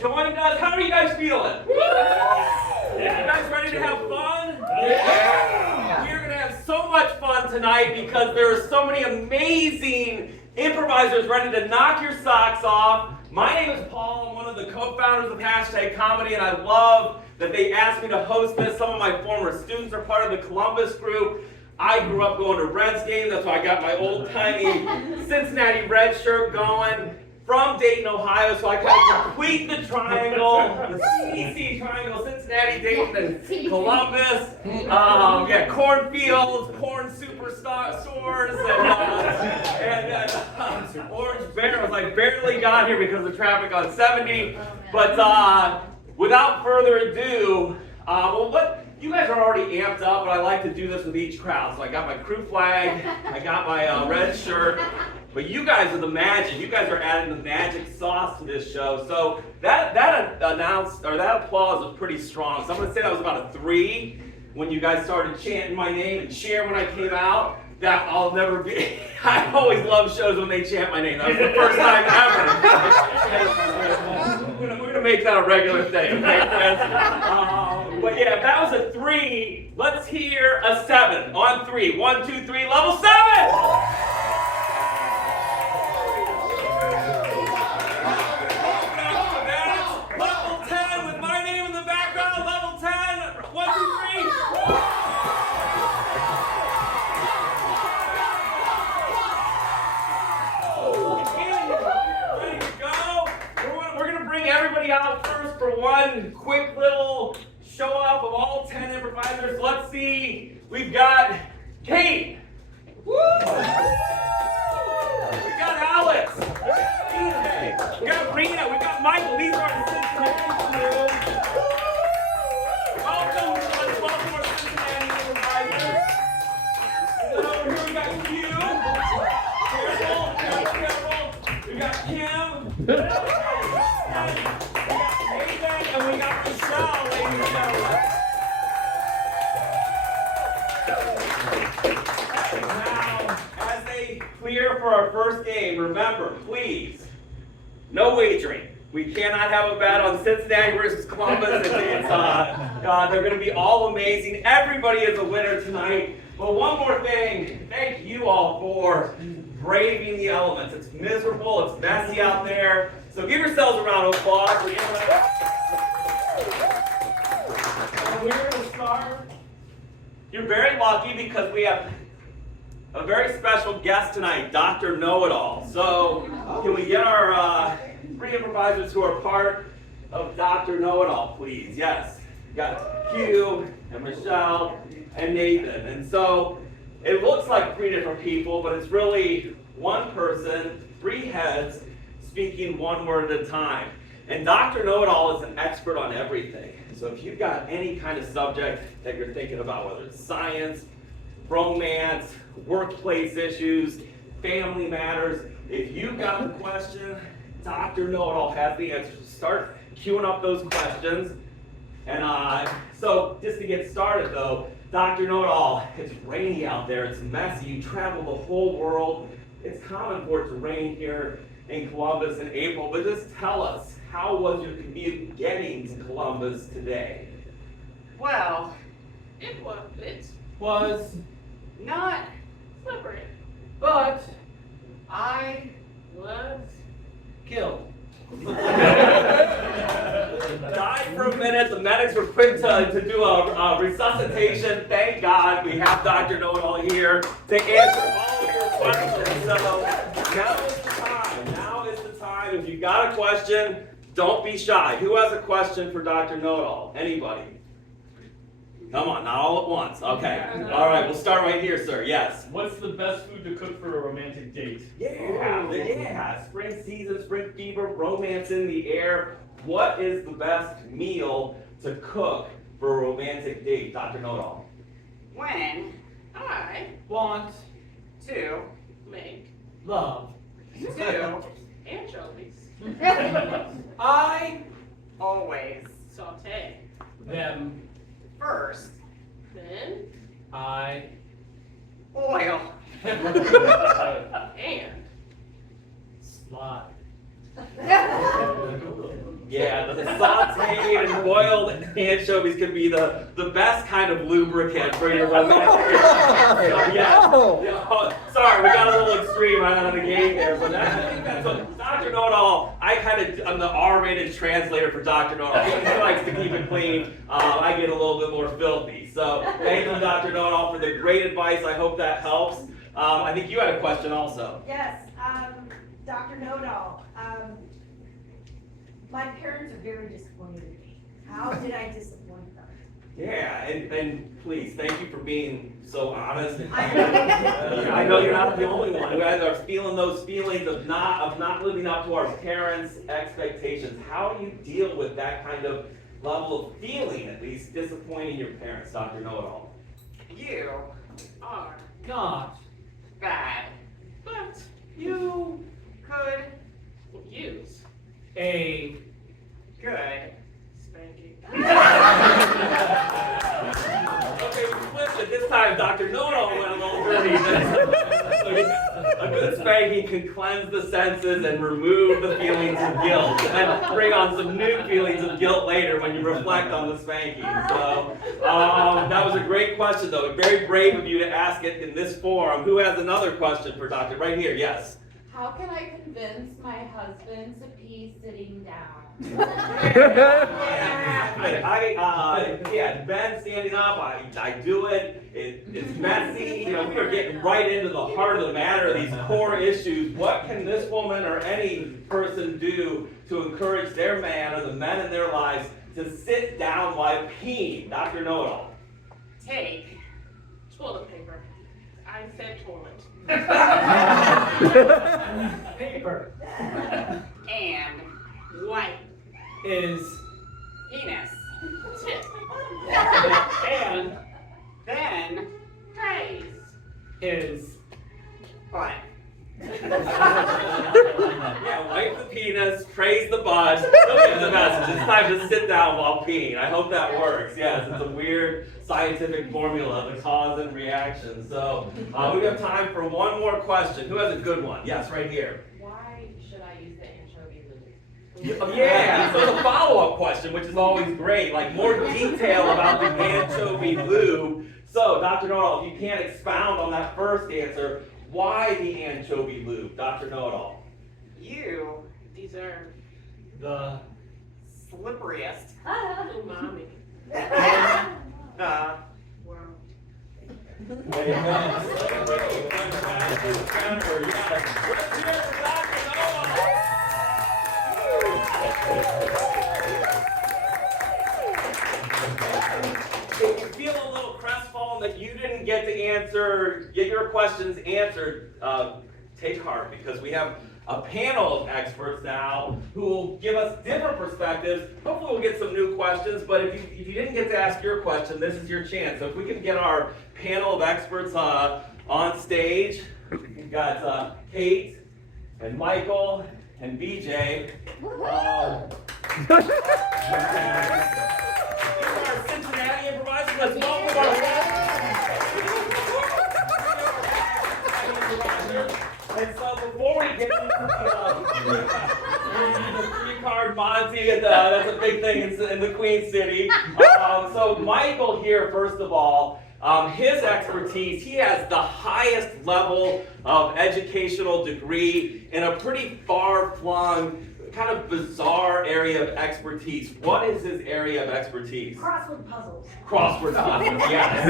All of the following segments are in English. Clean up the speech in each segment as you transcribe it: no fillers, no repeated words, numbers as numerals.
Joined us. How are you guys feeling? You guys ready to have fun? Yeah. We're going to have so much fun tonight because there are so many amazing improvisers ready to knock your socks off. My name is Paul. I'm one of the co-founders of #Comedy, and I love that they asked me to host this. Some of my former students are part of the Columbus group. I grew up going to Reds games. That's why I got my old-timey Cincinnati Reds shirt going. From Dayton, Ohio, so I kind of complete the triangle, the CDC triangle, Cincinnati, Dayton, and Columbus. Yeah, cornfields, corn superstores, and Orange Barrels. I barely got here because of traffic on 70. But without further ado, you guys are already amped up, but I like to do this with each crowd. So I got my crew flag, I got my red shirt. But you guys are the magic. You guys are adding the magic sauce to this show. So that applause was pretty strong. So I'm gonna say that was about a 3 when you guys started chanting my name and cheering when I came out. That I'll never be. I always love shows when they chant my name. That was the first time ever. We're gonna make that a regular thing, okay, friends? But yeah, if that was a 3, let's hear a 7 on 3. 1, 2, 3, level 7. Out first for one quick little show off of all 10 improvisers. Let's see. We've got Kate. Woo! We got Alex. We got Rina. We got Michael. These are the Cincinnati crew. Welcome to the Baltimore Cincinnati improvisers. So here we got Q. Careful. We got Kim. And we got Rochelle, ladies and gentlemen. Now, as they clear for our first game, remember, please, no wagering. We cannot have a bet on Cincinnati versus Columbus. They're going to be all amazing. Everybody is a winner tonight. But one more thing, thank you all for braving the elements. It's miserable, it's messy out there. So give yourselves a round of applause. We're going to start. You're very lucky because we have a very special guest tonight, Dr. Know-It-All. So can we get our 3 improvisers who are part of Dr. Know-It-All, please? Yes. We got Q and Michelle and Nathan. And so it looks like 3 different people, but it's really one person, 3 heads, speaking one word at a time. And Dr. Know-It-All is an expert on everything. So if you've got any kind of subject that you're thinking about, whether it's science, romance, workplace issues, family matters, if you've got a question, Dr. Know-It-All has the answer. Start queuing up those questions. And so just to get started though, Dr. Know-It-All, it's rainy out there, it's messy, you travel the whole world. It's common for it to rain here in Columbus in April, but just tell us, how was your commute getting to Columbus today? Well, it was not slippery, but I was killed. Died for a minute. The medics were quick to do a resuscitation. Thank God we have Dr. Know-It-All here to answer all of your questions. So now is the time. Now is the time. If you got a question, don't be shy. Who has a question for Dr. Know-It-All? Anybody? Come on, not all at once. Okay. All right, we'll start right here, sir. Yes. What's the best food to cook for a romantic date? Yeah. Spring season, spring fever, romance in the air. What is the best meal to cook for a romantic date, Dr. Know-It-All? When I Want to Make love. do anchovies. I always Saute. them. first Then I oil and slide. Yeah, the sauteed and boiled anchovies can be the best kind of lubricant for your romantic. Sorry, we got a little extreme on the game there, but I think that's what Dr. Know-It-All. I'm the R-rated translator for Dr. Know-It-All. He likes to keep it clean. I get a little bit more filthy. So thank you, Dr. Know-It-All, for the great advice. I hope that helps. I think you had a question also. Yes, Dr. Know-It-All. My parents are very disappointed in me. How did I disappoint them? Yeah, and please, thank you for being so honest. I know. I know you're not the only one who are feeling those feelings of not living up to our parents' expectations. How do you deal with that kind of level of feeling, at least disappointing your parents, Dr. Know-It-All? you are Not bad but you could use a good spanking. Okay, we flipped it. This time, Dr. Know-It-All went a little dirty. A good spanking can cleanse the senses and remove the feelings of guilt, and bring on some new feelings of guilt later when you reflect on the spanking. So, that was a great question, though. Very brave of you to ask it in this forum. Who has another question for Dr. Right here? Yes. How can I convince my husband to be sitting down? Yeah, Ben standing up, I do it. It's messy. You know, we are getting right into the heart of the matter, these core issues. What can this woman or any person do to encourage their man or the men in their lives to sit down while peeing? Dr. Know-It-All. take Toilet paper. I said toilet. paper and White. is penis Tip. and then Praise. is butt Yeah, wipe the penis, praise the butt. Those are the message. It's time to sit down while peeing. I hope that works. Yes, it's a weird scientific formula, the cause and reaction. So we have time for one more question. Who has a good one? Yes, right here. Why should I use the anchovy lube? Yeah, so it's a follow-up question, which is always great. Like more detail about the anchovy lube. So, Dr. Know-It-All, if you can't expound on that first answer, why the anchovy lube, Dr. Know-It-All? you Deserve. the slipperiest Umami. the World. There you go. Celebrating fantastic counter, yes. Let's hear it for Dr. Know-It-All. If you feel a little crestfallen that you didn't get your questions answered, take heart, because we have a panel of experts now who will give us different perspectives. Hopefully we'll get some new questions, but if you didn't get to ask your question, this is your chance. So if we can get our panel of experts on stage. We've got Kate and Michael and BJ. These are our Cincinnati improvisers. Let's welcome our And so before we get into the three-card Monty, that's a big thing in the Queen City. So Michael here, first of all, his expertise, he has the highest level of educational degree in a pretty far-flung, kind of bizarre area of expertise. What is his area of expertise? Crossword puzzles. Crossword puzzles, yes.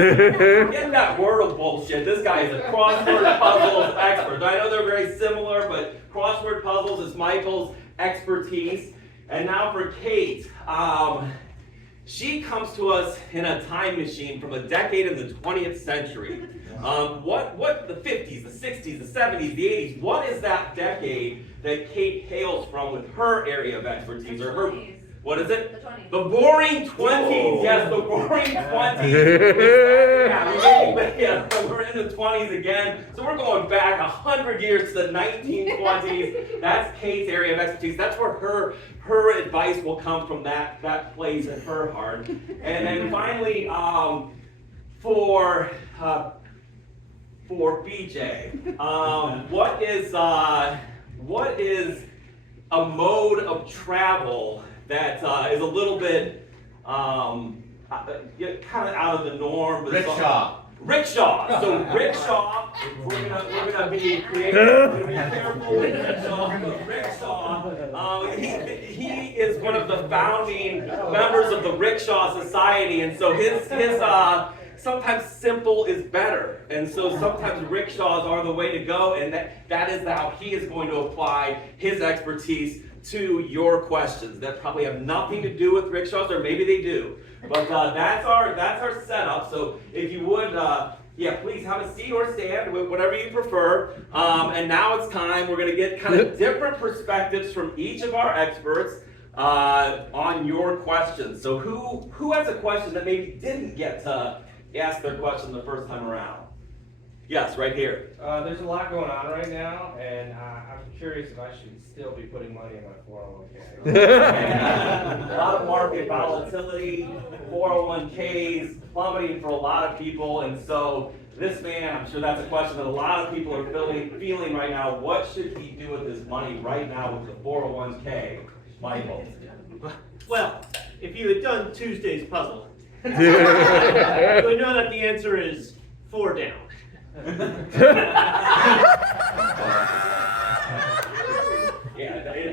Forget that word bullshit. This guy is a crossword puzzles expert. I know they're very similar, but crossword puzzles is Michael's expertise. And now for Kate. She comes to us in a time machine from a decade in the 20th century. What the 50s, the 60s, the 70s, the 80s, what is that decade that Kate hails from with her area of expertise or her What is it? The 20s. The boring 20s. Yes, the boring 20s. We're in the 20s again. So we're going back 100 years to the 1920s. That's Kate's area of expertise. That's where her advice will come from, that place in her heart. And then finally, for BJ, what is a mode of travel that is a little bit kind of out of the norm? But Rickshaw. So rickshaw. We're gonna be creative. We're gonna be careful with rickshaw. He is one of the founding members of the Rickshaw Society, and so his sometimes simple is better, and so sometimes rickshaws are the way to go, and that is how he is going to apply his expertise to your questions that probably have nothing to do with rickshaws, or maybe they do. But that's our setup. So if you would, please have a seat or stand, whatever you prefer. And now it's time. We're going to get kind of different perspectives from each of our experts on your questions. So who has a question that maybe didn't get to ask their question the first time around? Yes, right here. There's a lot going on right now, and I'm curious if I should still be putting money in my 401k. A lot of market volatility, 401ks plummeting for a lot of people, and so this man, I'm sure that's a question that a lot of people are feeling right now. What should he do with his money right now with the 401k? Michael. Well, if you had done Tuesday's puzzle, you would know that the answer is 4 down.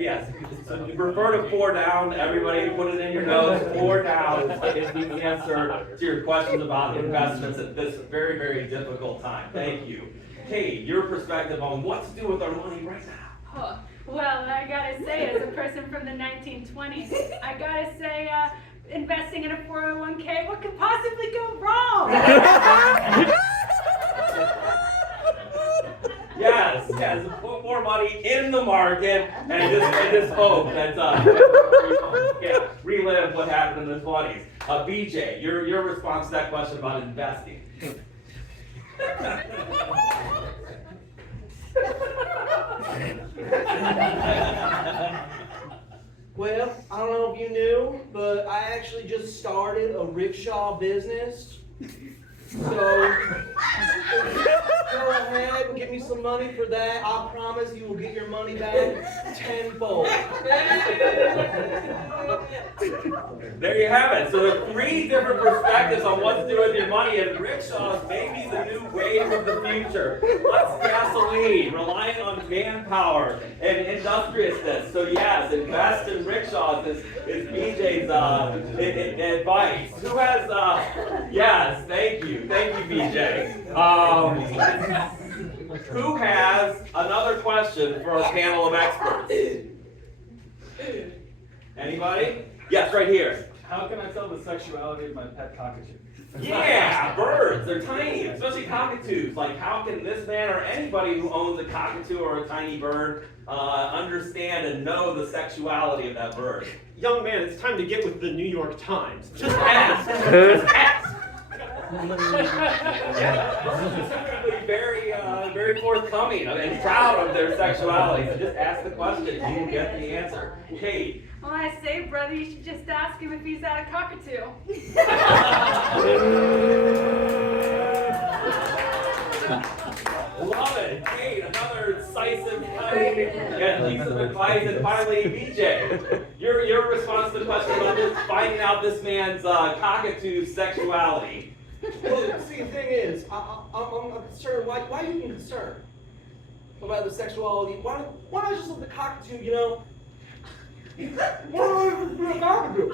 Yes. So you refer to 4 down. Everybody put it in your notes. 4 down is the answer to your questions about investments at this very, very difficult time. Thank you. Kate, your perspective on what to do with our money right now. Oh, well, I gotta say, as a person from the 1920s, I gotta say, investing in a 401k, what could possibly go wrong? Yes, put more money in the market and just hope that relive what happened in the 20s. BJ, your response to that question about investing. Well, I don't know if you knew, but I actually just started a rickshaw business. So go ahead and give me some money for that. I promise you will get your money back tenfold. There you have it. So there are 3 different perspectives on what to do with your money, and rickshaws may be the new wave of the future. Less gasoline, relying on manpower and industriousness. So yes, invest in rickshaws is BJ's advice. Who has, yes, thank you, BJ. Who has another question for our panel of experts? Anybody? Yes, right here. How can I tell the sexuality of my pet cockatoo? Yeah, birds, they're tiny, especially cockatoos. Like, how can this man or anybody who owns a cockatoo or a tiny bird understand and know the sexuality of that bird? Young man, it's time to get with the New York Times. Just ask. Just ask. Specifically very forthcoming and proud of their sexuality. So just ask the question, you will get the answer. Kate. Well, I say, brother, you should just ask him if he's had a cockatoo. Love it. Kate, another incisive piece of advice. And finally, BJ, your response to the question about just finding out this man's cockatoo sexuality. Well, see, the thing is, I'm concerned. Why are you even concerned about the sexuality? Why not just let the cockatoo, you know? Why do I even do a cockatoo?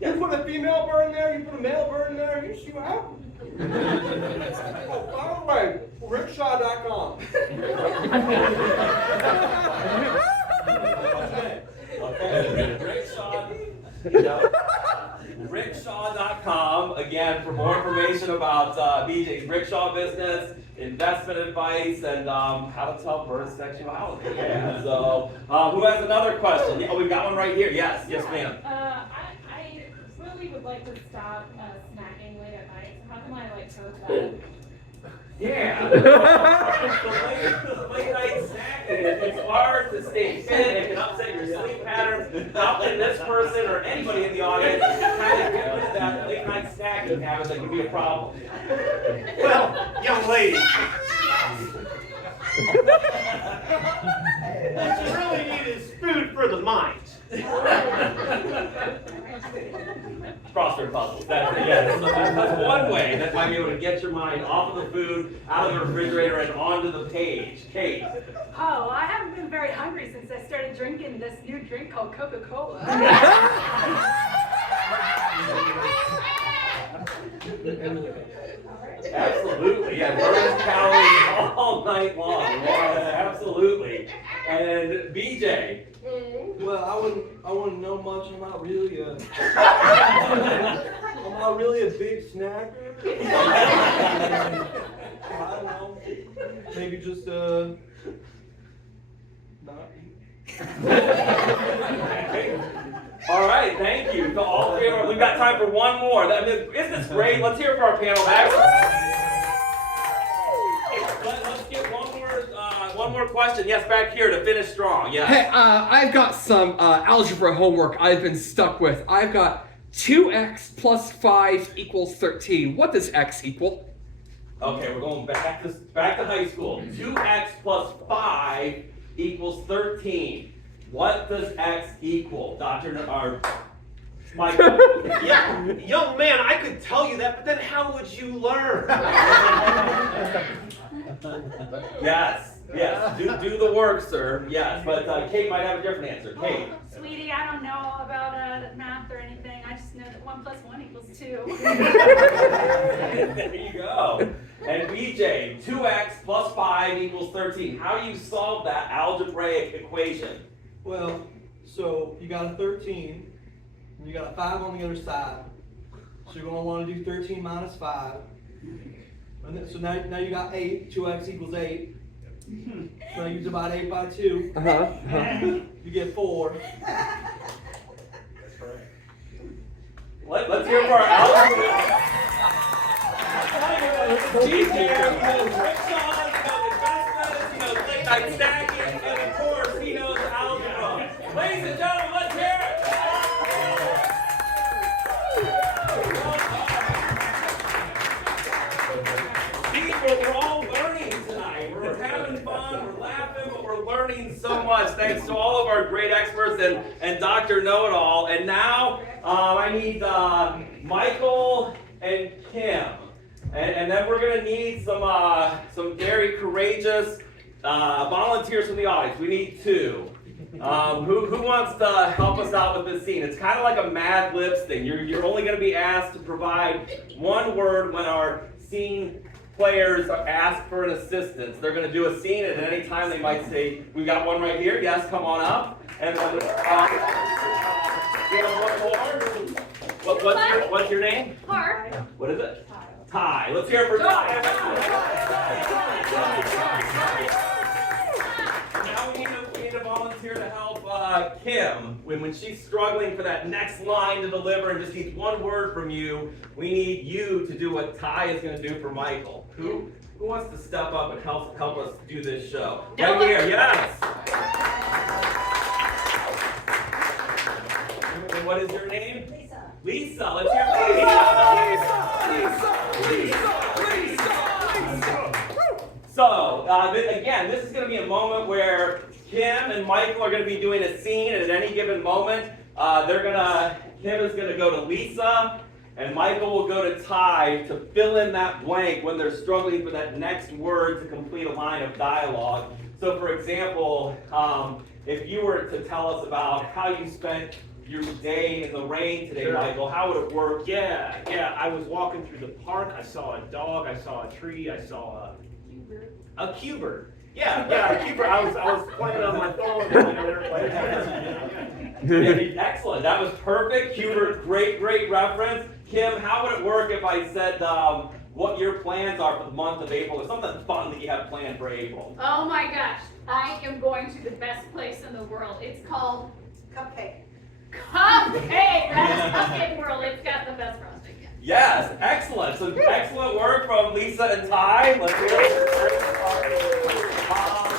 You put a female bird in there, you put a male bird in there, you see what happens. Oh, by the way, rickshaw.com. Rickshaw.com, again, for more information about about BJ's rickshaw business, investment advice, and how to tell birth sexuality. Yeah. So, who has another question? Oh, we've got one right here. Yes, yes, ma'am. I really would like to stop snacking late at night. So how can I coach that? Yeah. The late night snacking, it's hard to stay fit. It can upset your sleep patterns. Often this person or anybody in the audience kind of get rid of that late night snacking habit that can be a problem. Well, young lady. What you really need is food for the mind. Crossword puzzles. That's one way that might be able to get your mind off of the food, out of the refrigerator, and onto the page. Kate. Oh, I haven't been very hungry since I started drinking this new drink called Coca-Cola. Absolutely, yeah, burns calories all night long. Yeah, absolutely. And BJ. Well, I wouldn't know much. I'm not really a big snacker. I don't know. Maybe just not eat. All right, thank you to all three of us. We've got time for one more. Isn't this great? Let's hear it for our panel back. Let's get one more question. Yes, back here to finish strong. Yes. Hey, I've got some algebra homework I've been stuck with. I've got 2x plus 5 equals 13. What does x equal? Okay, we're going back to high school. 2x plus 5 equals 13. What does x equal? Michael. Yeah, young man, I could tell you that, but then how would you learn? Yes. Do the work, sir. Yes, but Kate might have a different answer. Kate. Sweetie, I don't know all about math or anything. I just know that 1 plus 1 equals 2. There you go. And BJ, 2x plus 5 equals 13. How do you solve that algebraic equation? Well, so you got a 13, and you got a 5 on the other side. So you're going to want to do 13 minus 5. And then, so now you got 8. 2x equals 8. So you divide 8 by 2. You get 4. Let's hear for our algebra. BJ, rickshaws, investments, late night snacking, and of course, he knows algebra. Ladies and gentlemen, let's hear it. We're all learning tonight. We're having fun, we're laughing, but we're learning so much. Thanks to all of our great experts and Dr. Know-It-All. And now I need Michael and Kim. And then we're going to need some very courageous volunteers from the audience. We need 2. Who wants to help us out with this scene? It's kind of like a Mad Libs thing. You're only going to be asked to provide one word when our scene players are asked for an assistance. They're going to do a scene, and at any time they might say, "We got one right here. Yes, come on up." And then we have one more. What's your name? Harp. What is it? Ty. Let's hear it for Ty. Now we need a volunteer to help Kim when she's struggling for that next line to deliver and just needs one word from you. We need you to do what Ty is going to do for Michael. Who wants to step up and help us do this show? Right here, yes. And what is your name? Lisa. Lisa. Let's hear it. Lisa. So, again, this is going to be a moment where Kim and Michael are going to be doing a scene, and at any given moment, Kim is going to go to Lisa, and Michael will go to Ty to fill in that blank when they're struggling for that next word to complete a line of dialogue. So, for example, if you were to tell us about how you spent your day in the rain today, Sure. Michael, how would it work? Yeah, I was walking through the park, I saw a dog, I saw a tree, I saw a cuber. Yeah, a cuber. I was playing on my phone. Excellent. That was perfect. Hubert, great reference. Kim, how would it work if I said what your plans are for the month of April, or something fun that you have planned for April? Oh my gosh, I am going to the best place in the world. It's called Cupcake. Cupcake. That's Cupcake World. It's got the best frosting. Yes, excellent. So excellent work from Lisa and Ty. Let's hear it.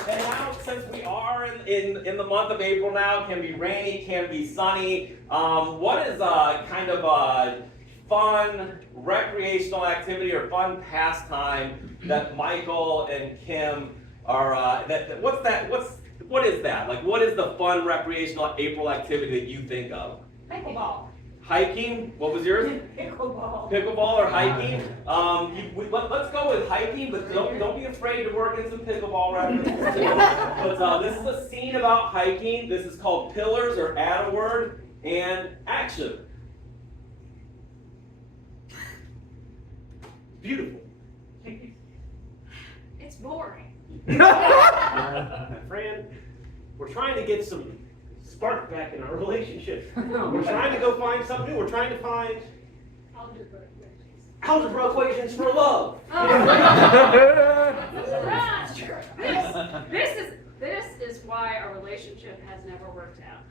And now, since we are in the month of April now, can be rainy, can be sunny. What is kind of a fun recreational activity or fun pastime that Michael and Kim are? What is that? Like, what is the fun recreational April activity that you think of? Pickleball. Hiking? What was yours? Pickleball. Pickleball or hiking? Let's go with hiking, but don't be afraid to work in some pickleball references too. But this is a scene about hiking. This is called Pillars, or Add a Word, and Action. Beautiful. It's boring. Fran, we're trying to get some spark back in our relationship. We're trying to go find something new. We're trying to find algebra equations for love. This is why our relationship has never worked out.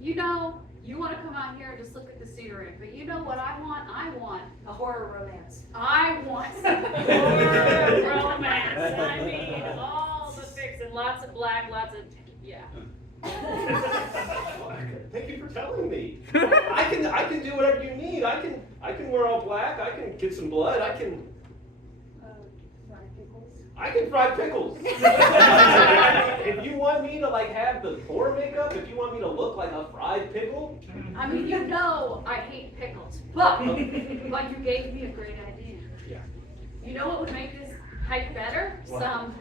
You know, you want to come out here and just look at the scenery, but you know what I want? I want A horror romance. I want some horror romance. I mean, all the fixing, lots of black, lots of, yeah. Thank you for telling me. I can do whatever you need. I can wear all black. I can get some blood. I can fry pickles. If you want me to like have the poor makeup, if you want me to look like a fried pickle. I mean, you know I hate pickles, but you gave me a great idea. Yeah. You know what would make this hike better? What? Some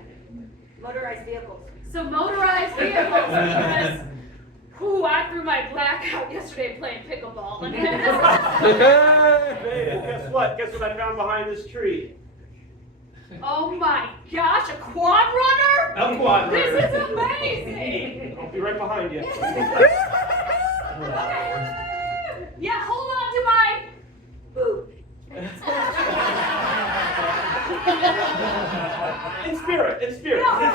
Motorized vehicles. motorized vehicles, because I threw my black out yesterday playing pickleball. Hey, well, guess what? Guess what I found behind this tree? Oh my gosh, a quad runner? A quad runner. This is amazing. I'll be right behind you. Yeah, hold on to my boob. In spirit. No, not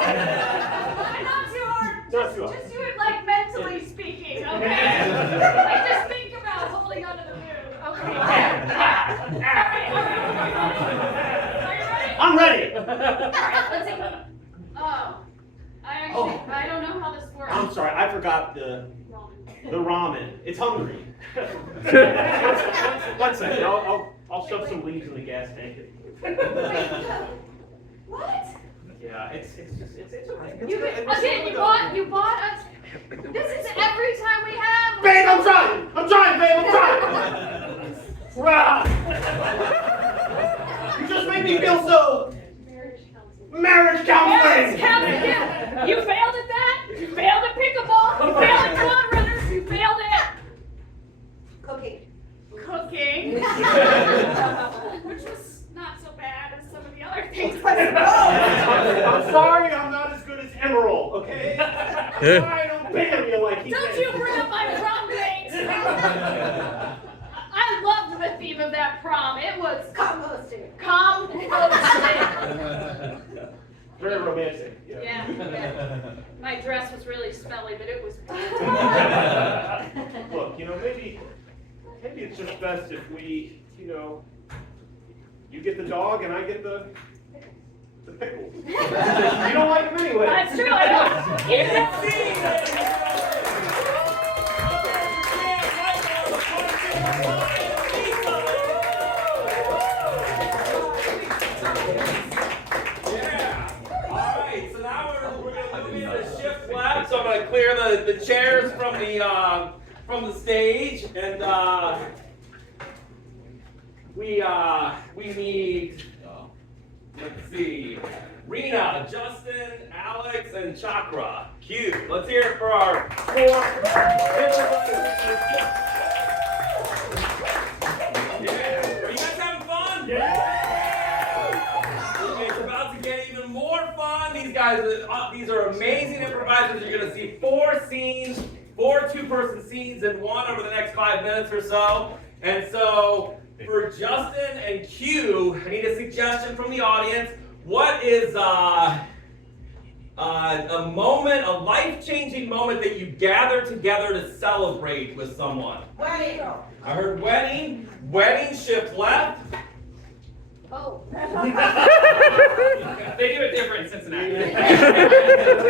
too hard. Not too hard. Just do it like mentally speaking, okay? Like just think about holding onto the boob. Okay. All right. I'm ready. Alright, let's see. Oh. I don't know how this works. I'm sorry, I forgot the ramen. It's hungry. One second, I'll shove some leaves in the gas tank. What? Yeah, it's okay. You bought us. This is every time we have. Babe, I'm trying, babe, I'm trying. Rah! You just made me feel so. Marriage counseling. Yeah. You failed at that. You failed at pickleball. You failed at quad runners. You failed at Cooking. cooking, which was not so bad as some of the other things. I'm sorry, I'm not as good as Emerald, okay? I don't bam you like he Don't you bring up my prom dates. I loved the theme of that prom. It was Composting. Very romantic. Yeah. My dress was really smelly, but it was. Look, maybe it's just best if we, you get the dog and I get the pickles. You don't like them anyway. That's true. I don't. So I'm going to clear the chairs from the stage, and we need, let's see, Rina, Justin, Alex, and Chakra. Cute. Let's hear it for our 4 improvisers. Yeah. Are you guys having fun? Yeah. Okay, it's about to get even more fun. These guys, these are amazing improvisers. You're going to see 4 scenes 4 two-person scenes and 1 over the next 5 minutes or so. And so, for Justin and Q, I need a suggestion from the audience. What is a moment, a life-changing moment that you gather together to celebrate with someone? Wedding. I heard wedding, shift left. Oh. They do it different in Cincinnati.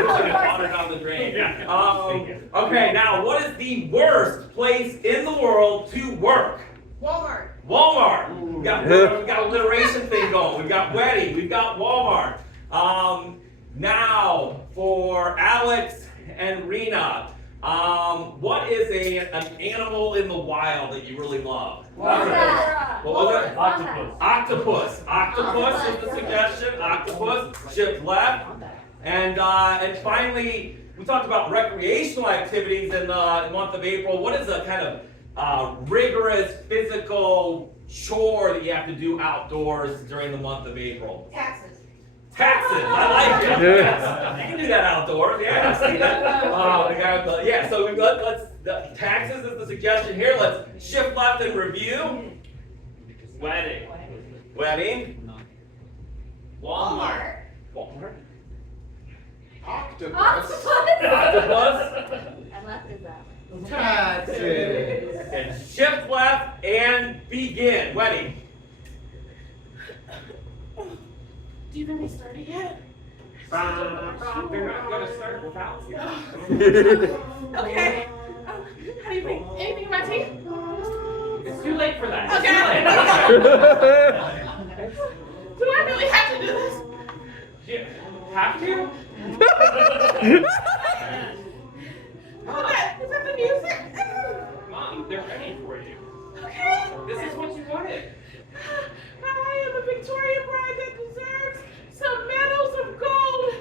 Water down the drain. Okay, now what is the worst place in the world to work? Walmart. Walmart. We got alliteration thing going. We've got wedding. We've got Walmart. Now for Alex and Rina, what is an animal in the wild that you really love? What was it? Octopus. Octopus is the suggestion. Octopus. Shift left. And finally, we talked about recreational activities in the month of April. What is a kind of rigorous physical chore that you have to do outdoors during the month of April? Taxes. Taxes, I like it. Yes. You can do that outdoors. Yeah, I see that. Yeah, so taxes is the suggestion here. Let's shift left and review. Wedding. Walmart. Octopus. Octopus. And left is that. Taxes. And shift left and begin. Wedding. Do you think we started yet? They're not going to start without you. Okay. How do you think? Anything in my teeth? It's too late for that. Okay. Do I really have to do this? You have to? Is that the music? Mom, they're ready for you. Okay. This is what you wanted. I am a Victorian bride that deserves some medals of gold.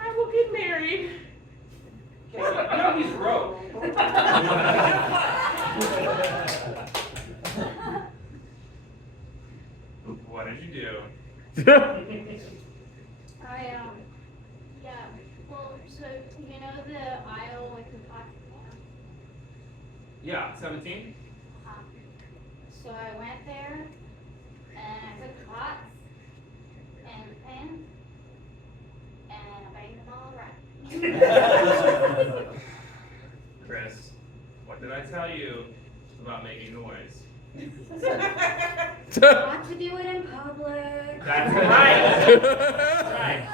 I will get married. Okay, you know he's broke. What did you do? Well, so, you know the aisle with the plastic can? Yeah, 17? So I went there, and I took pots and pans, and I banged them all around. Chris, what did I tell you about making noise? Not to do it in public. That's right. Right.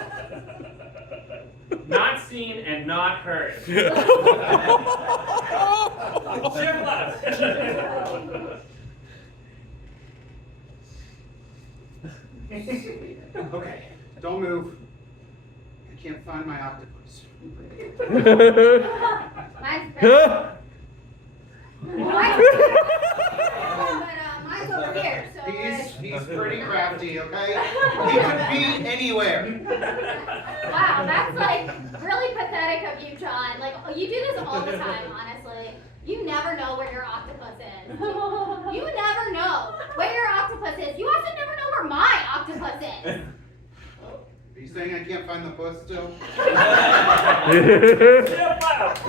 Not seen and not heard. Shift left. Okay, don't move. I can't find my octopus. Mine's better. Mine's over here, so. He's pretty crafty, okay? He could be anywhere. Wow, that's like really pathetic of you, John. Like, you do this all the time, honestly. You never know where your octopus is. You never know where your octopus is. You also never know where my octopus is. Are you saying I can't find the puss still? Shift left.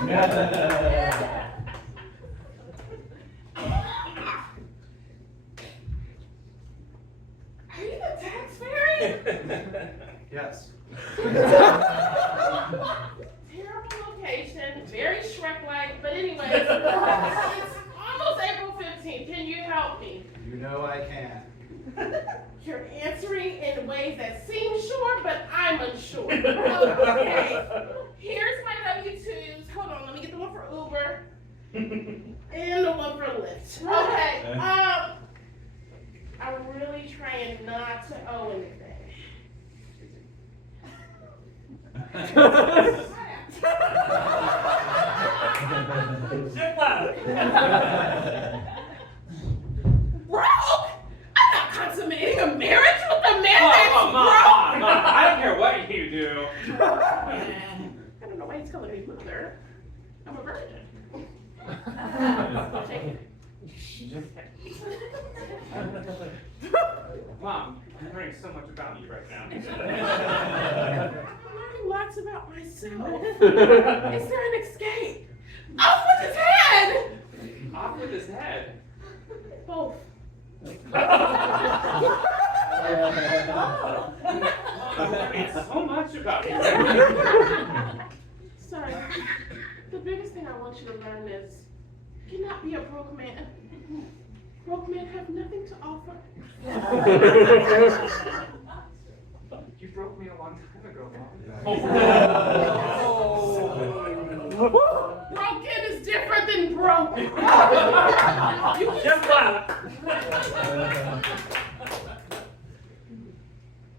Are you the tax fairy? Yes. Terrible location, very Shrek-like, but anyways, it's almost April 15th. Can you help me? You know I can. You're answering in ways that seem sure, but I'm unsure. Okay. Here's my W-2s. Hold on, let me get the one for Uber. And the one for Lyft. Okay. I'm really trying not to owe anything. Shift left. Broke? I'm not consummating a marriage with a man that's Mom, broke. I don't care what you do. I don't know why he's calling me mother. I'm a virgin. I'll take it. Mom, I'm learning so much about you right now. I'm not lots about myself. Is there an escape? Off with his head! Off with his head. Both. It's so much about you. Sorry. The biggest thing I want you to learn is you cannot be a broke man. Broke men have nothing to offer. You broke me a long time ago, Mom. Broken is different than broke. You can Just clap.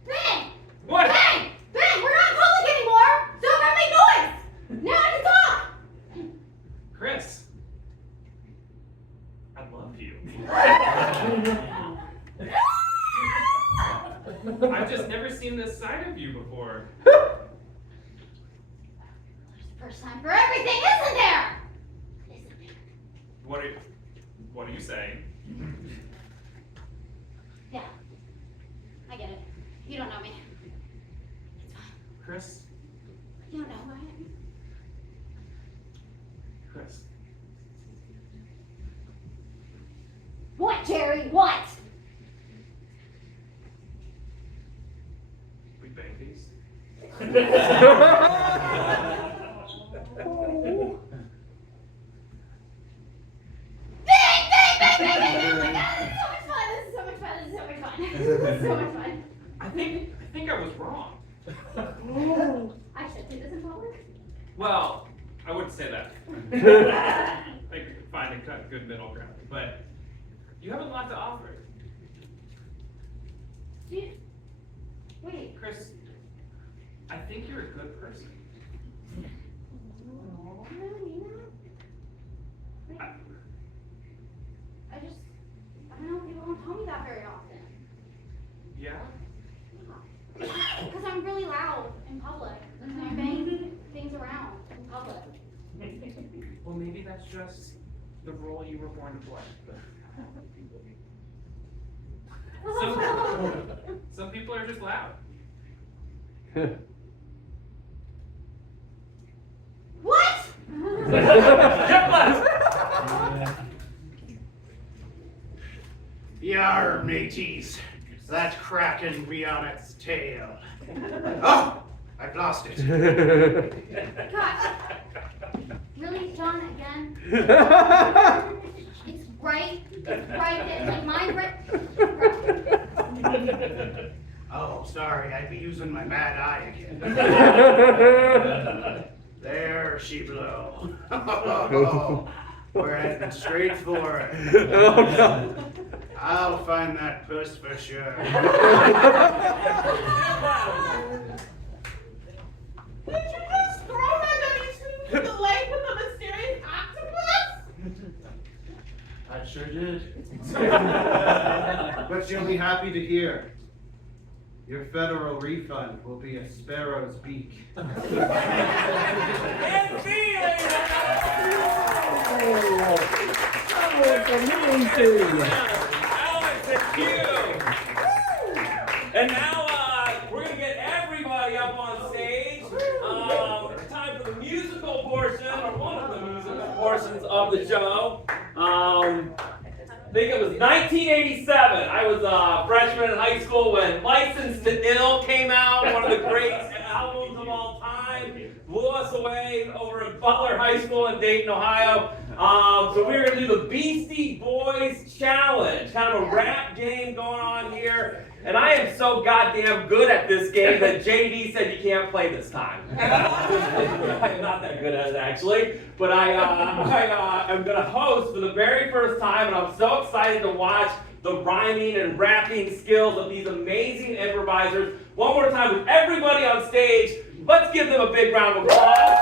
Ben! What? Ben! Ben, we're not in public anymore! Don't make noise! Now I can talk! Chris. I love you. I've just never seen this side of you before. There's the first time for everything, isn't there? Isn't there? What are you saying? Yeah. I get it. You don't know me. It's fine. Chris? You don't know who I am. Chris. What, Jerry? What? We bang these? Bang, bang, bang, bang, bang! Oh my god, this is so much fun! This is so much fun! This is so much fun! This is so much fun! I think I was wrong. I should do this in public? Well, I wouldn't say that. I think we could find a good middle ground. But you have a lot to offer. Wait. Chris, I think you're a good person. I don't know, people don't tell me that very often. Yeah? Because I'm really loud in public, and I bang things around in public. Well, maybe that's just the role you were born to play. Some people are just loud. What? Yar, mateys. That kraken be on its tail. Oh, I've lost it. God. Really, John, again? It's right. It's right. It's like mine right. Oh, sorry, I'd be using my mad eye again. There she blow. We're heading straight for it. Oh, no. I'll find that puss for sure. Did you just throw my W2 to the lake with the mysterious octopus? I sure did. But you'll be happy to hear. Your federal refund will be a sparrow's beak. And now we're gonna get everybody up on stage. Time for the musical portion, or one of the musical portions of the show. I think it was 1987. I was a freshman in high school when License to Ill came out, one of the great albums of all time. Blew us away over at Butler High School in Dayton, Ohio. So we were going to do the Beastie Boys Challenge, kind of a rap game going on here. And I am so goddamn good at this game that JD said you can't play this time. I'm not that good at it actually, but I am going to host for the very first time, and I'm so excited to watch the rhyming and rapping skills of these amazing improvisers. One more time with everybody on stage. Let's give them a big round of applause.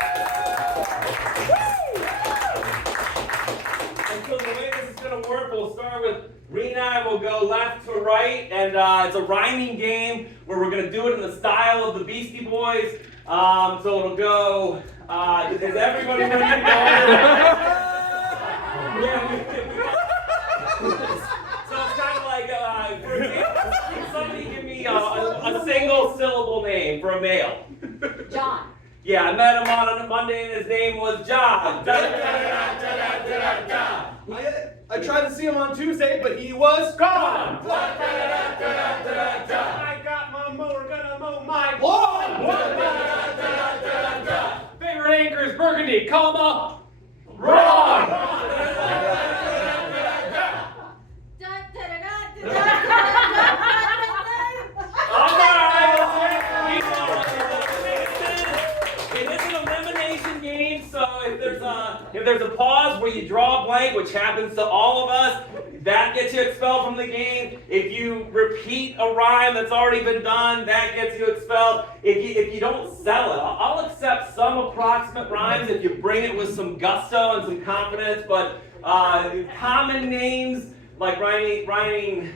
And so the way this is going to work, we'll start with Rina and we'll go left to right, and it's a rhyming game where we're going to do it in the style of the Beastie Boys. So it'll go, is everybody ready to go? So it's kind of like, for example, somebody give me a single syllable name for a male. John. Yeah, I met him on a Monday and his name was John. I tried to see him on Tuesday, but he was gone. I got my mower, gonna mow my Lawn. Favorite anchor is Burgundy, comma, wrong! It is an elimination game, so if there's a pause where you draw a blank, which happens to all of us, that gets you expelled from the game. If you repeat a rhyme that's already been done, that gets you expelled. If you don't sell it, I'll accept some approximate rhymes if you bring it with some gusto and some confidence, but common names like rhyming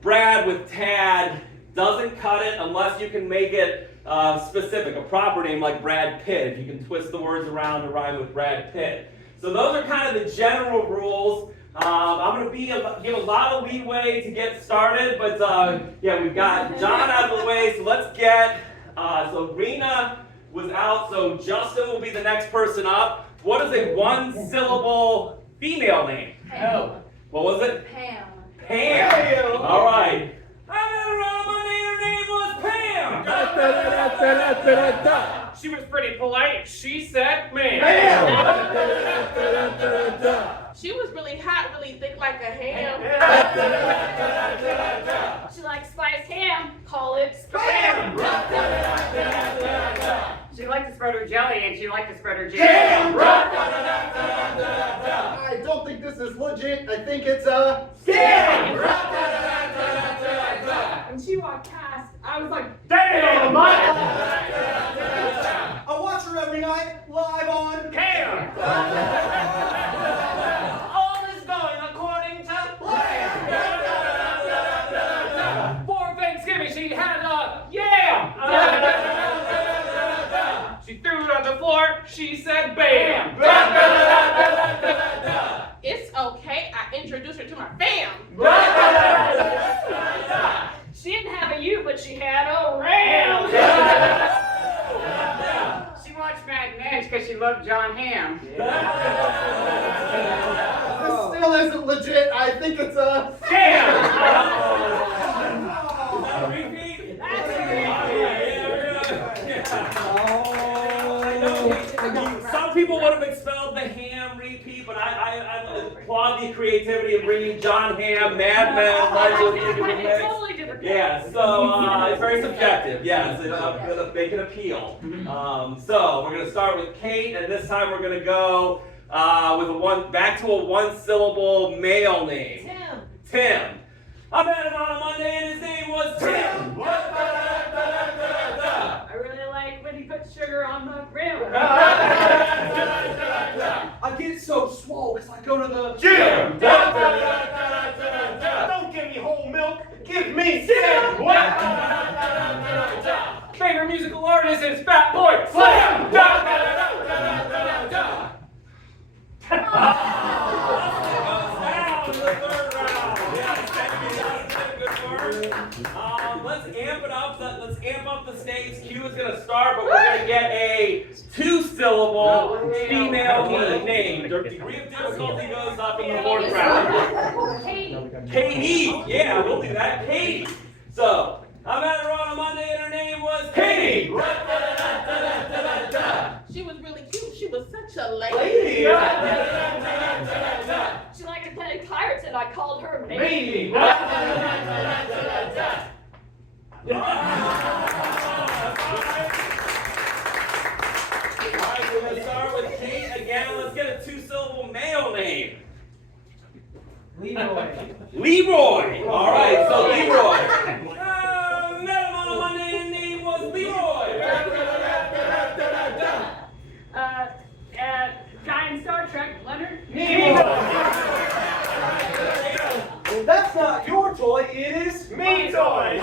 Brad with Tad doesn't cut it unless you can make it specific, a proper name like Brad Pitt, if you can twist the words around to rhyme with Brad Pitt. So those are kind of the general rules. I'm going to give a lot of leeway to get started, but yeah, we've got John out of the way, so let's get, so Rina was out, so Justin will be the next person up. What is a one-syllable female name? Pam. What was it? Pam. Pam. All right. I met her on my name, her name was Pam. She was pretty polite. She said, ma'am. She was really hot, really thick like a ham. She likes spiced ham. Call it spam. She liked to spread her jelly and she liked to spread her jam. I don't think this is legit. I think it's a scam. When she walked past, I was like, damn. I watch her every night live on Cam. All is going according to plan. For Thanksgiving, she had a yam. She threw it on the floor. She said, bam. It's okay, I introduced her to my fam. she didn't have a U, but she had a ram. She watched Mad Men because she loved John Hamm. This still isn't legit. I think it's a Some people would have expelled the ham repeat, but I applaud the creativity of bringing John Hamm, Mad Men, Totally different. yeah, so it's very subjective. Yes, they can appeal. So we're going to start with Kate, and this time we're going to go with back to a one-syllable male name. Tim. I met him on a Monday, and his name was Tim. I really like when he puts sugar on the rim. I get so swole because I go to the Jim. Don't give me whole milk. Give me Jim. Favorite musical artist is Fat Boy Slim. Let's amp it up. Let's amp up the stakes. Q is going to start, but we're going to get a two-syllable female name. The degree of difficulty goes up in the fourth round. Katie. Yeah, we'll do that. Katie. So, I met her on a Monday and her name was Katie. She was really cute, she was such a lady. She liked to play pirates, and I called her Maybe. Alright, we're going to start with Kate again. Let's get a two-syllable male name. Leroy. Alright, so Leroy. Met him on a Monday and his name was Leroy. Guy in Star Trek, Leonard. Well, that's not your toy. It is Me toy.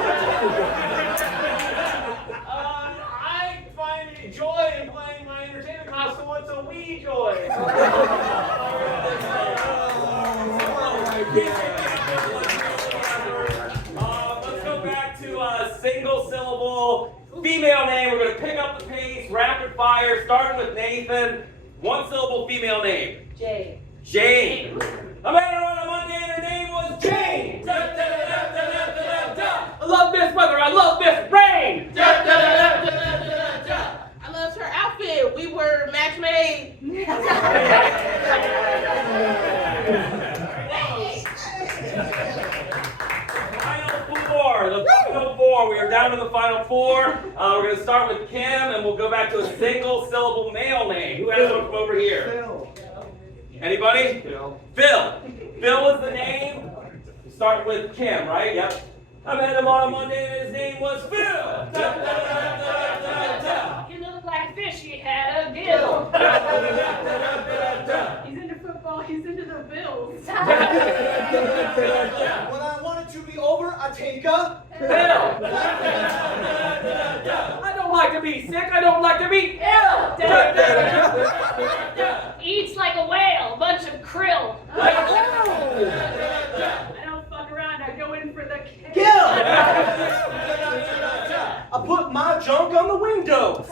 I find joy in playing my entertainment class, so what's a wee joy? Let's go back to a single syllable female name. We're going pick up the pace, rapid fire, starting with Nathan. One syllable female name. Jane. Jane. I met her on a Monday and her name was Jane. Da, da, da, da, da, da, da. I love this weather. I love this rain. Da, da, da, da, da, da, da. I loved her outfit. We were match made. The final four. We are down to the final four. We're going to start with Kim, and we'll go back to a single syllable male name. Who has one from over here? Phil. Anybody? Phil. Phil. Phil is the name. Start with Kim, right? Yep. I met him on a Monday, and his name was Phil. Da, da, da, da, da, da. He looked like a fish, he had a gill. Da, da, da, da, da, da, da. He's into football, he's into the Bills. When I want it to be over, I take a Bill. I don't like to be sick. I don't like to be ill. Eats like a whale, bunch of krill. I don't fuck around, I go in for the kill. I put my junk on the window.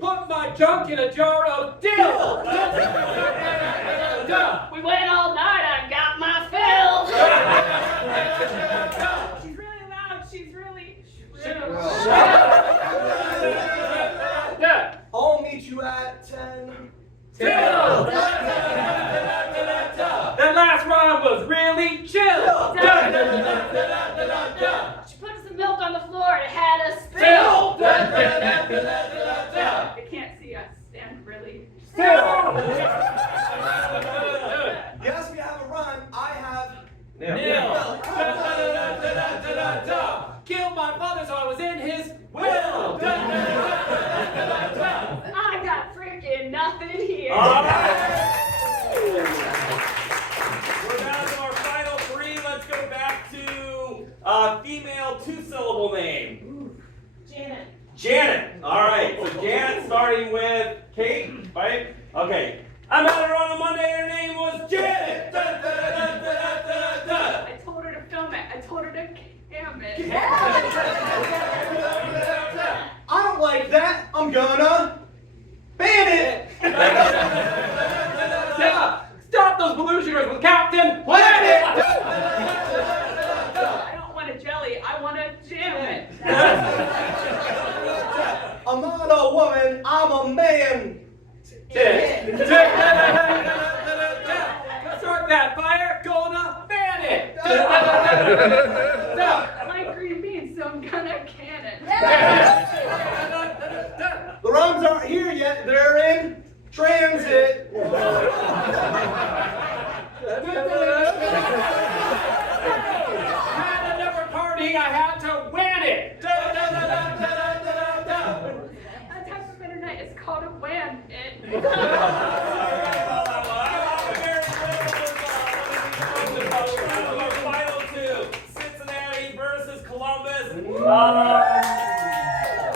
Put my junk in a jar of dill. We went all night, I got my fill. She's really loud, she's really shrill. I'll meet you at 10. Dill. That last rhyme was really chill. She put some milk on the floor, it had a spill. They can't see us, stand really still. Yes, we have a rhyme. I have Nil. Killed my father, so I was in his will. I got freaking nothing here. All right. We're down to our final three. Let's go back to female two-syllable name. Janet. Janet. All right. So Janet, starting with Kate, right? Okay. I met her on a Monday. Her name was Janet. Da, da, da, da, da, da, da. I told her to film it. I told her to cam it. I don't like that. I'm gonna ban it. Stop those ballooners with Captain Planet. I don't want a jelly. I want to jam it. I'm not a woman. I'm a man. Start that fire, gonna ban it. I like green beans, so I'm gonna can it. The rhymes aren't here yet. They're in transit. Had another party, I had to win it. That type of internet is called a wham it. Our final two, Cincinnati versus Columbus.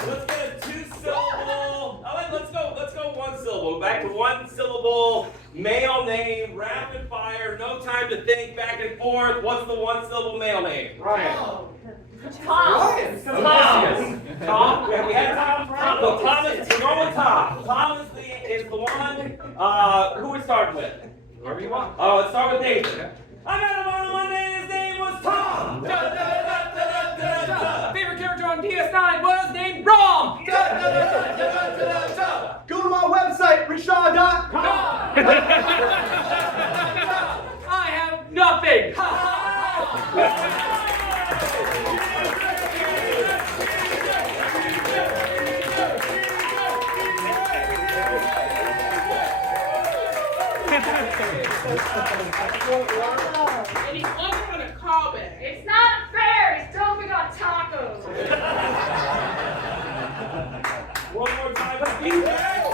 Let's get a two-syllable. Let's go one syllable. Back to one syllable. Male name, rapid fire, no time to think, back and forth. What's the one syllable male name? Ryan. Tom. Tom. We had Tom. So Thomas. We're going with Tom. Tom is the one. Who we starting with? Whoever you want. Oh, let's start with Nathan. I met him on a Monday. His name was Tom. Favorite character on DS9 was named Rom. Go to my website, Richard.com. I have nothing. And he's only gonna call back. It's not fair. He's told we got tacos. One more time for feedback.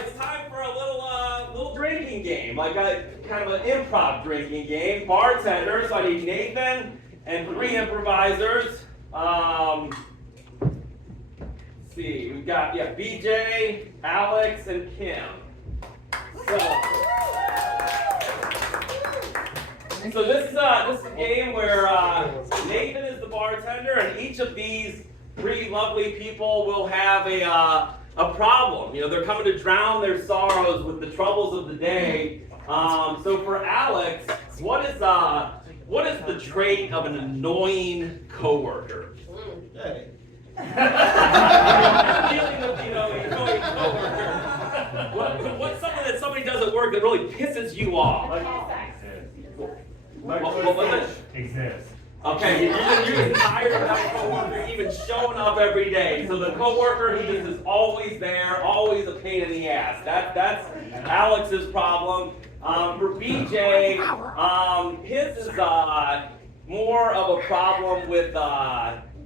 It's time for a little drinking game, like a kind of an improv drinking game. Bartenders. So I need Nathan and 3 improvisers. Let's see, we've got BJ, Alex, and Kim. So So this is a game where Nathan is the bartender, and each of these three lovely people will have a problem. You know, they're coming to drown their sorrows with the troubles of the day. So for Alex, what is the trait of an annoying coworker? Hey. Feeling of, you know, annoying coworker. What's something that somebody does at work that really pisses you off? What was it? Exists. Okay, you're just tired of that coworker even showing up every day. So the coworker who just is always there, always a pain in the ass. That's Alex's problem. For BJ, his is more of a problem with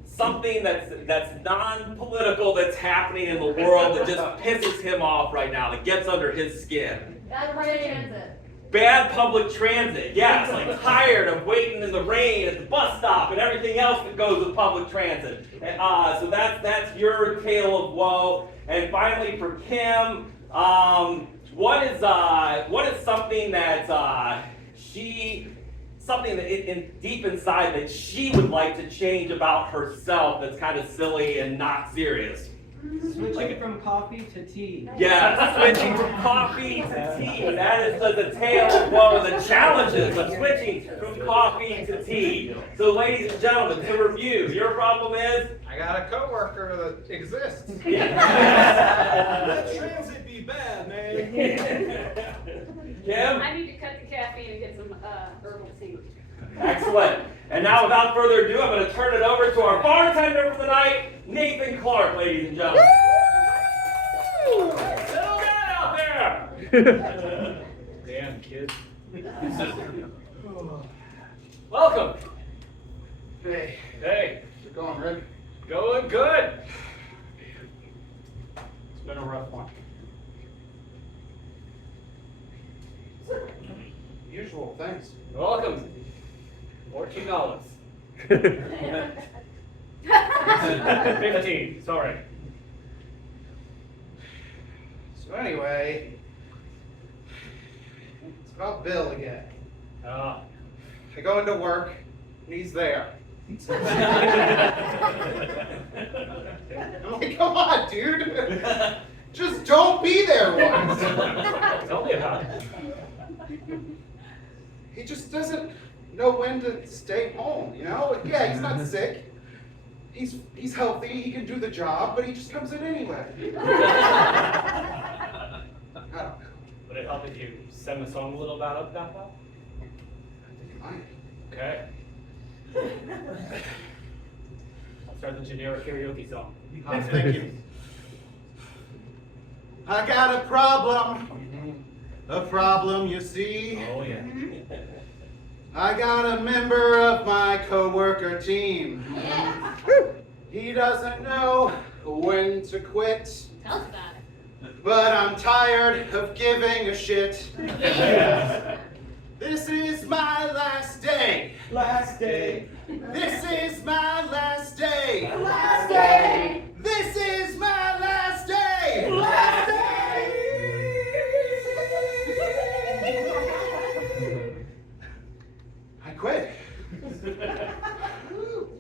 something that's non-political that's happening in the world that just pisses him off right now, that gets under his skin. Bad public transit. Bad public transit, yes, like tired of waiting in the rain at the bus stop and everything else that goes with public transit. So that's your tale of woe. And finally for Kim, what is something that something that deep inside that she would like to change about herself that's kind of silly and not serious? Switching from coffee to tea. Yeah, switching from coffee to tea. That is the tale of woe, the challenges of switching from coffee to tea. So ladies and gentlemen, to review, your problem is? I got a coworker that exists. Let transit be bad, man. Kim? I need to cut the caffeine and get some herbal tea. Excellent. And now, without further ado, I'm going to turn it over to our bartender for the night, Nathan Clark, ladies and gentlemen. Settle down out there. Damn, kids. Welcome. Hey, Hey, how's it going, Rick? going good. It's been a rough one. Usual, thanks. Welcome. $14. 15, sorry. So anyway, it's about Bill again. I go into work, and he's there. I'm like, come on, dude. Just don't be there once. Tell me about it. He just doesn't know when to stay home, you know? Yeah, he's not sick. He's healthy, he can do the job, but he just comes in anyway. I don't know. Would it help if you send the song a little about that? Fine. Okay. I'll start the generic karaoke song. Thank you. I got a problem, you see. Oh yeah. I got a member of my coworker team. Yeah. He doesn't know when to quit, Tell us about it. but I'm tired of giving a shit. Yeah. This is my last day. Last day. This is my last day. Last day. This is my last day. Last day. I quit.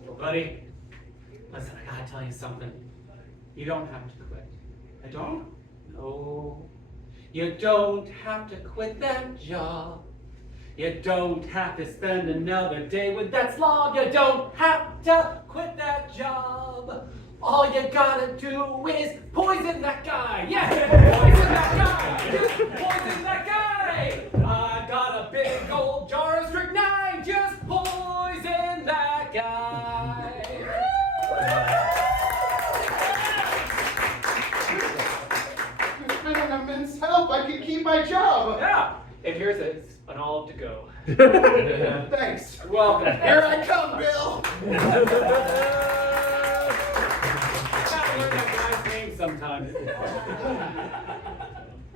Well, buddy, listen, I gotta tell you something. You don't have to quit. I don't? No. You don't have to quit that job. You don't have to spend another day with that slob. You don't have to quit that job. All you gotta do is poison that guy. Yes, poison that guy. Just poison that guy. I got a big old jar of strychnine. Just poison that guy. I'm an immense help. I can keep my job. Yeah. And here's an olive to go. Thanks. You're welcome. Here I come, Bill. Gotta learn that guy's name sometime.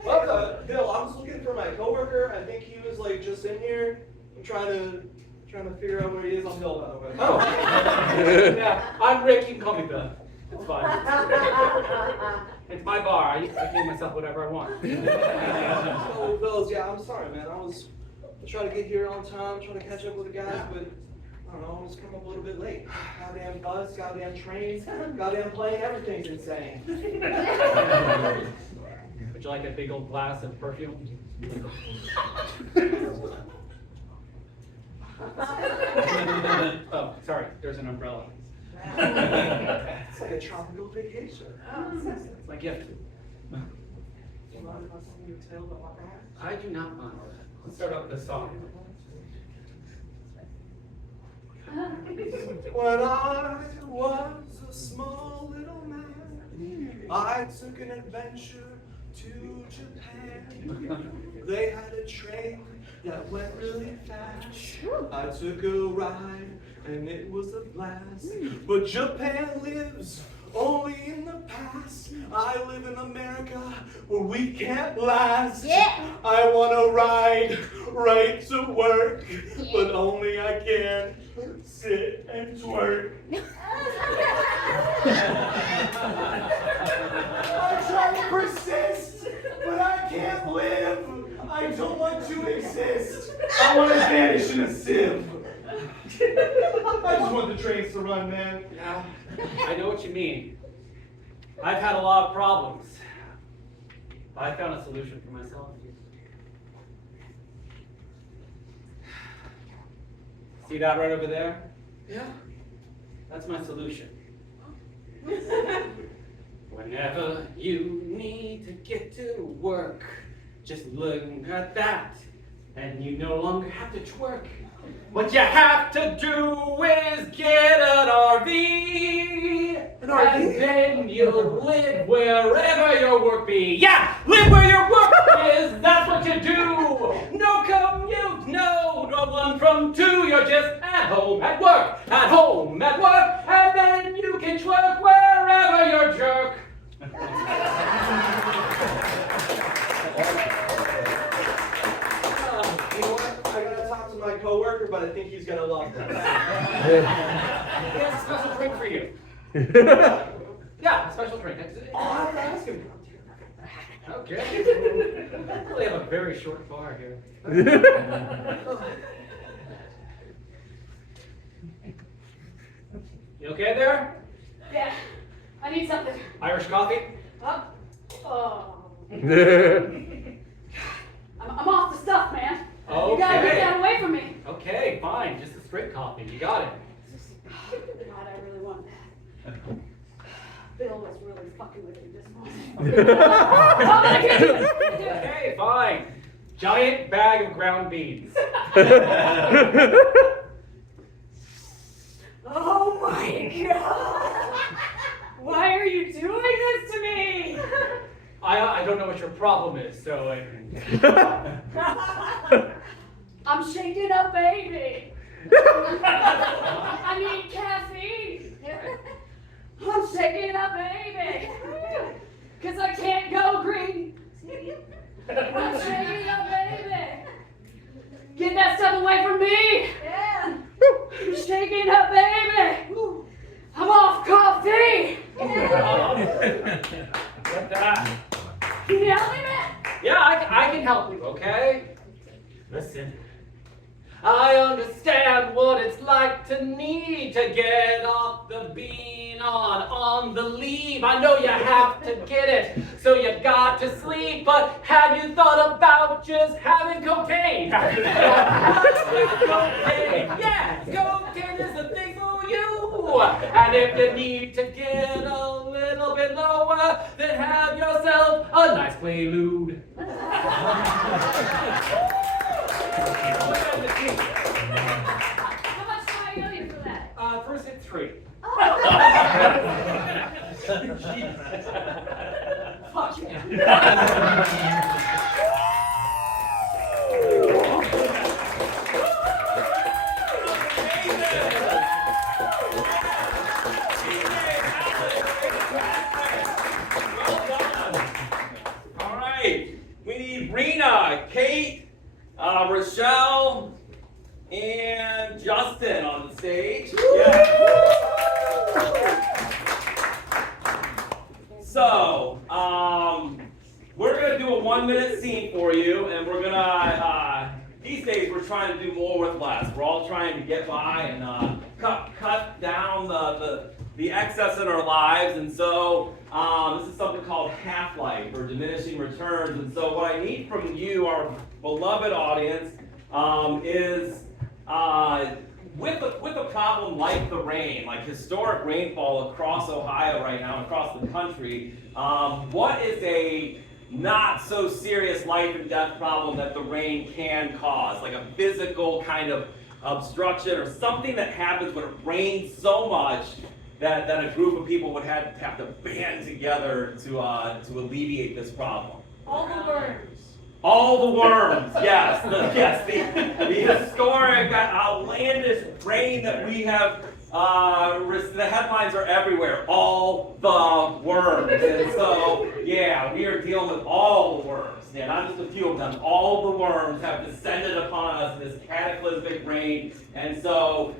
Well, Bill, I was looking for my coworker. I think he was like just in here. I'm trying to figure out where he is. I'll tell about it. Oh. Yeah, I'm Rick. You can call me Bill. It's fine. It's my bar. I name myself whatever I want. Oh, Bills, yeah, I'm sorry, man. I was try to get here on time, try to catch up with the guys, but I don't know, just come up a little bit late. Goddamn bus, goddamn trains, goddamn plane, everything's insane. Would you like a big old glass of perfume? Oh, sorry, there's an umbrella. It's like a tropical vacation. It's my gift. Do you mind if I sing you a tale about my ride? I do not mind. Let's start off with a song. When I was a small little man, I took an adventure to Japan. They had a train that went really fast. I took a ride and it was a blast. But Japan lives only in the past. I live in America where we can't last. Yeah. I wanna ride right to work, but only I can sit and twerk. I try to persist, but I can't live. I don't want to exist. I want to vanish in a sieve. I just want the trains to run, man. Yeah, I know what you mean. I've had a lot of problems. I found a solution for myself. See that right over there? Yeah. That's my solution. Whenever you need to get to work, just look at that, and you no longer have to twerk. What you have to do is get an RV, and then you'll live wherever your work be. Yeah, live where your work is, that's what you do. No commute, no one from two, you're just at home at work, and then you can twerk wherever you're jerk. You know what? I gotta talk to my coworker, but I think he's gonna love this. He has a special drink for you. Yeah, a special drink. I'll have to ask him. Okay. I really have a very short bar here. You okay there? Yeah, I need something. Irish coffee? I'm off the stuff, man. Okay. You gotta get that away from me. Okay, fine. Just a straight coffee. You got it. God, I really want that. Bill was really fucking with me this morning. Okay, fine. Giant bag of ground beans. Oh my God! Why are you doing this to me? I don't know what your problem is, so I'm shaking a baby. I need caffeine. I'm shaking a baby. Cause I can't go green. I'm shaking a baby. Get that stuff away from me. Yeah. I'm shaking a baby. I'm off coffee. Get that. Can you help me, man? Yeah, I can help you, okay? Listen. I understand what it's like to need to get off the bean on the leave. I know you have to get it, so you got to sleep. But have you thought about just having cocaine? Have you thought about cocaine? Yeah, cocaine is the thing for you. And if you need to get a little bit lower, then have yourself a nice quaalude. How much do I owe you for that? First hit 3. Fuck you. All right, we need Rina, Kate, Rochelle, and Justin on the stage. Yeah. So, we're gonna do a 1-minute scene for you, and we're gonna these days we're trying to do more with less. We're all trying to get by and cut down the excess in our lives. And so this is something called half-life or diminishing returns. And so what I need from you, our beloved audience, is with a problem like the rain, like historic rainfall across Ohio right now, across the country, what is a not so serious life and death problem that the rain can cause, like a physical kind of obstruction or something that happens when it rains so much that a group of people would have to band together to alleviate this problem? All the worms. All the worms, yes, the historic, outlandish rain that we have. The headlines are everywhere. All the worms, and so yeah, we are dealing with all the worms. Yeah, not just a few of them. All the worms have descended upon us in this cataclysmic rain, and so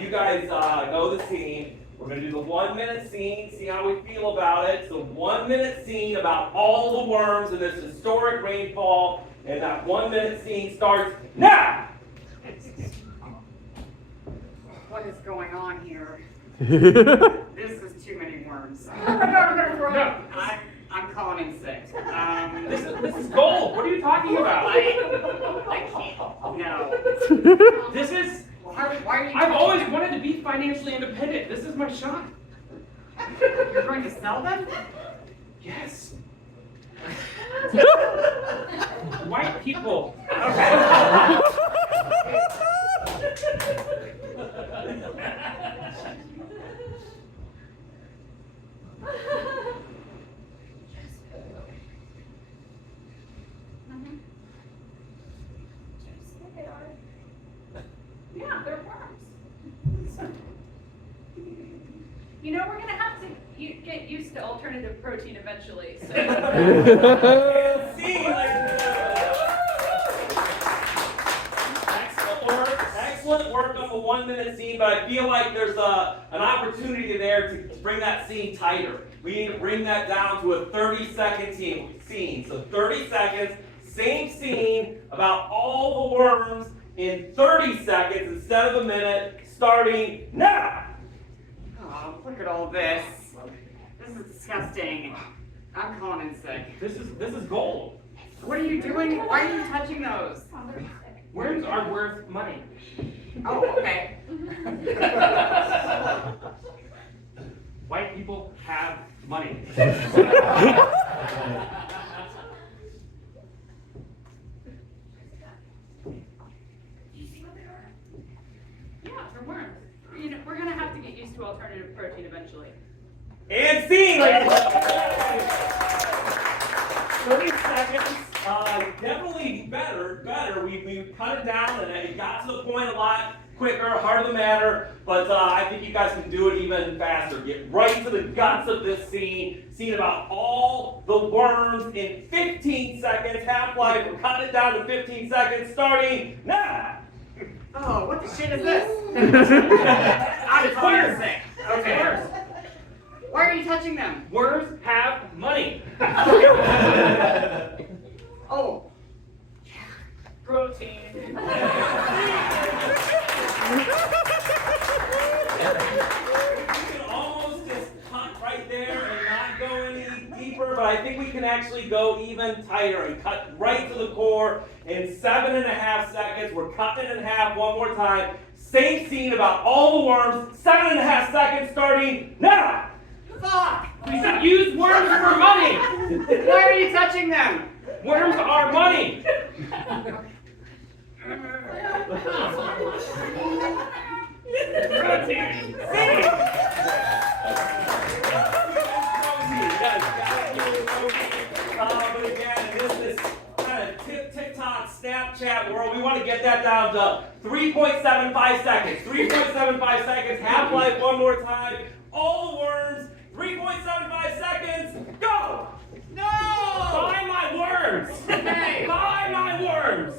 you guys know the scene. We're going to do the 1 minute scene, see how we feel about it. So 1 minute scene about all the worms in this historic rainfall, and that 1 minute scene starts now! What is going on here? This is too many worms. I'm calling in sick. This is gold. What are you talking about? I can't. No. This is. Why are you? I've always wanted to be financially independent. This is my shot. You're going to sell them? Yes. White people. Yeah, they're worms. You know, we're gonna have to get used to alternative protein eventually. So. Excellent work on the 1 minute scene, but I feel like there's an opportunity there to bring that scene tighter. We need to bring that down to a 30-second scene. So 30 seconds, same scene about all the worms in 30 seconds instead of a minute, starting now! Oh, look at all this. This is disgusting. I'm calling in sick. This is gold. What are you doing? Why are you touching those? Worms are worth money. Oh, okay. White people have money. Yeah, they're worms. You know, we're gonna have to get used to alternative protein eventually. And scene, ladies and gentlemen. 30 seconds, definitely better. We cut it down and it got to the point a lot quicker, heart of the matter, but I think you guys can do it even faster. Get right to the guts of this scene about all the worms in 15 seconds, half-life, we're cutting it down to 15 seconds, starting now! Oh, what the shit is this? I'm calling in sick. Okay. Why are you touching them? Worms have money. Oh. Protein. You can almost just cut right there and not go any deeper, but I think we can actually go even tighter and cut right to the core in 7.5 seconds. We're cutting it in half one more time. Same scene about all the worms, 7.5 seconds starting now! Fuck! We said use worms for money. Why are you touching them? Worms are money. Protein. But again, in this kind of TikTok, Snapchat world, we want to get that down to 3.75 seconds. 3.75 seconds, half-life one more time. All the worms, 3.75 seconds, go! No! Buy my worms. Hey! Buy my worms.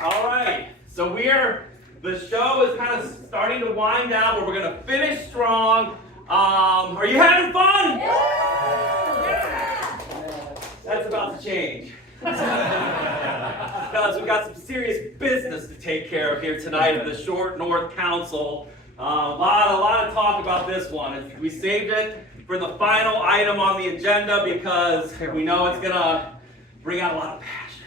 All right, so we're The show is kind of starting to wind down, but we're going to finish strong. Are you having fun? That's about to change. Because we've got some serious business to take care of here tonight at the Short North Council. A lot of talk about this one. We saved it for the final item on the agenda because we know it's going to bring out a lot of passion,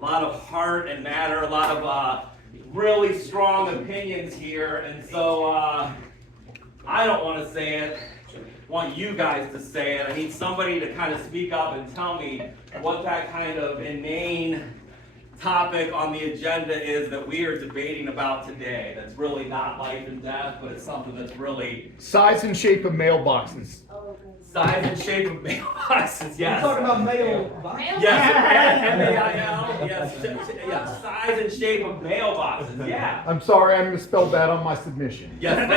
a lot of heart and matter, a lot of really strong opinions here. And so I don't want to say it. I want you guys to say it. I need somebody to kind of speak up and tell me what that kind of inane topic on the agenda is that we are debating about today. That's really not life and death, but it's something that's really... Size and shape of mailboxes. Size and shape of mailboxes, yes. You're talking about mailboxes? Yes, M-A-I-L, yes, size and shape of mailboxes, yeah. I'm sorry, I misspelled that on my submission. Yes,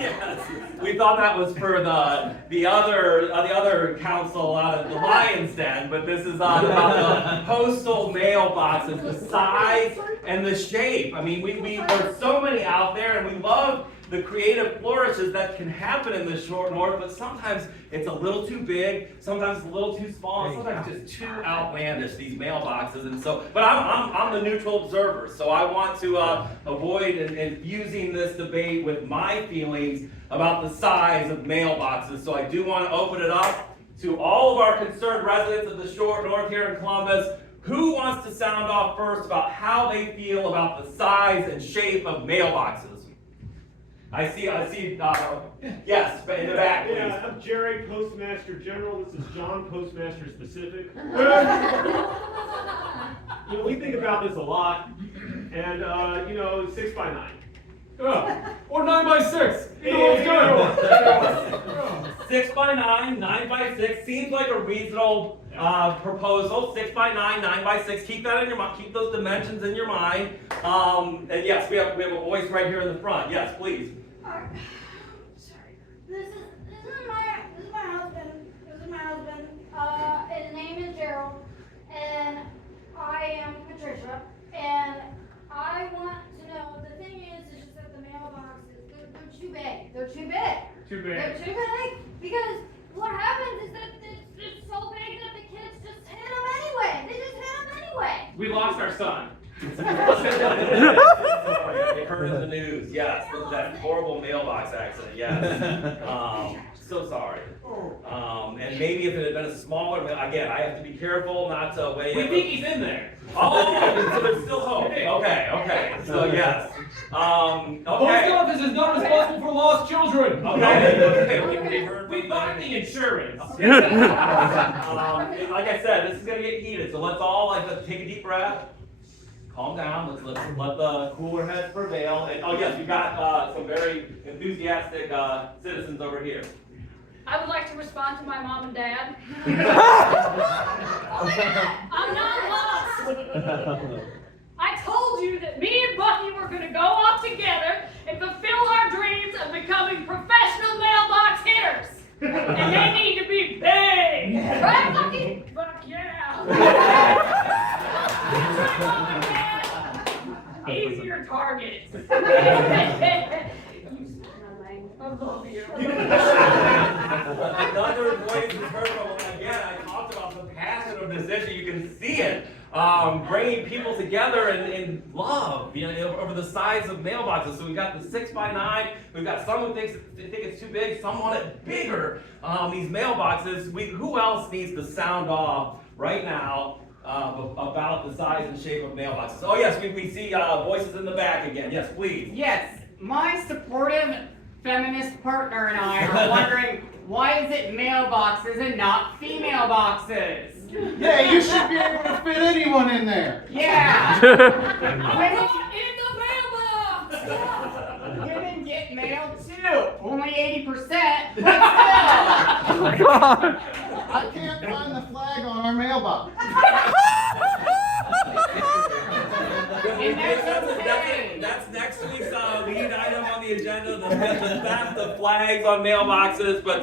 yes. We thought that was for the other council out of the Lion's Den, but this is about the postal mailboxes, the size and the shape. I mean, there's so many out there, and we love the creative flourishes that can happen in the Short North, but sometimes it's a little too big, sometimes it's a little too small, sometimes just too outlandish, these mailboxes. And so, but I'm the neutral observer, so I want to avoid infusing this debate with my feelings about the size of mailboxes. So I do want to open it up to all of our concerned residents of the Short North here in Columbus. Who wants to sound off first about how they feel about the size and shape of mailboxes? I see, yes, in the back, please. Yeah, I'm Jerry, Postmaster General. This is John, Postmaster Specific. We think about this a lot, and 6 by 9. Or 9 by 6. Either one's good. 6 by 9, 9 by 6 seems like a reasonable proposal. 6 by 9, 9 by 6. Keep that in your mind. Keep those dimensions in your mind. And yes, we have a voice right here in the front. Yes, please. Sorry. This is my husband. This is my husband. His name is Gerald, and I am Patricia. And I want to know, the thing is just that the mailboxes, they're too big. They're too big. Too big. They're too big because what happens is that it's so big that the kids just hit them anyway. They just hit them anyway. We lost our son. They heard in the news, yes, that horrible mailbox accident, yes. So sorry. And maybe if it had been a smaller mail, again, I have to be careful not to weigh in. We think he's in there. Oh, so there's still hope. Okay. So yes. The post office is not responsible for lost children. Okay. We bought the insurance. Like I said, this is gonna get heated, so let's all let's take a deep breath. Calm down. Let's let the cooler heads prevail. And oh yes, we've got some very enthusiastic citizens over here. I would like to respond to my mom and dad. I'm not lost. I told you that me and Bucky were going to go off together and fulfill our dreams of becoming professional mailbox hitters. And they need to be big. Right, Bucky? Fuck yeah. That's right, Mom and Dad. Easier targets. I love you. Another voice is heard from, again, I talked about the passion of this issue. You can see it. Bringing people together in love, over the size of mailboxes. So we've got the 6 by 9. We've got some who think it's too big. Some want it bigger. These mailboxes. Who else needs to sound off right now about the size and shape of mailboxes? Oh yes, we see voices in the back again. Yes, please. Yes, my supportive feminist partner and I are wondering, why is it mailboxes and not female boxes? Yeah, you should be able to fit anyone in there. Yeah. I'm not in the mailbox. Women get mail too. Only 80%. But Oh, God. I can't find the flag on our mailbox. That's next week's lead item on the agenda. The the flags on mailboxes, but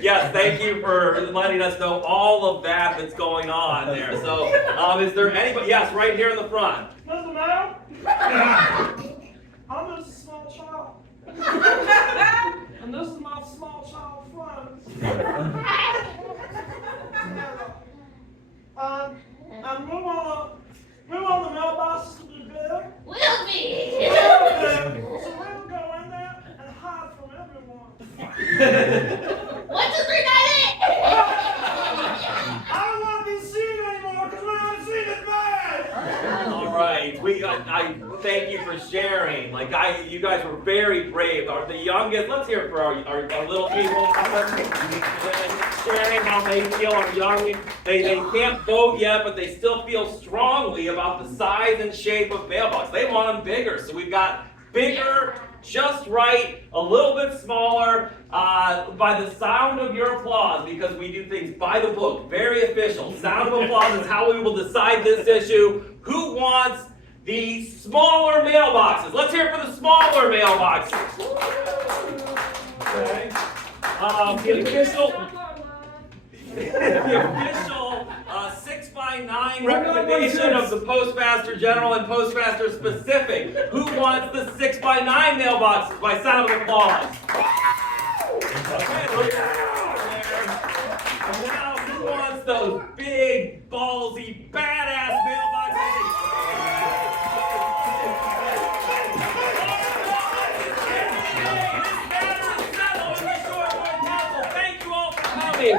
yes, thank you for letting us know all of that that's going on there. So, is there anybody? Yes, right here in the front. Mr. Mayor, I'm just a small child. And this is my small child friend. And we want the mailboxes to be big. Will be. So we'll go in there and hide from everyone. 1, 2, 3, 9, 8. I don't want to be seen anymore because when I'm seen it's bad. All right, I thank you for sharing. You guys were very brave. The youngest, let's hear it for our little people. Sharing how they feel. Our young, they can't vote yet, but they still feel strongly about the size and shape of mailbox. They want them bigger, so we've got bigger, just right, a little bit smaller. By the sound of your applause, because we do things by the book, very official. Sound of applause is how we will decide this issue. Who wants the smaller mailboxes? Let's hear it for the smaller mailboxes. Okay. The official 6x9 recommendation of the Postmaster General and Postmaster Specific. Who wants the 6x9 mailboxes by sound of applause? Okay, look there. And now, who wants those big, ballsy, badass mailboxes? Thank you all for coming.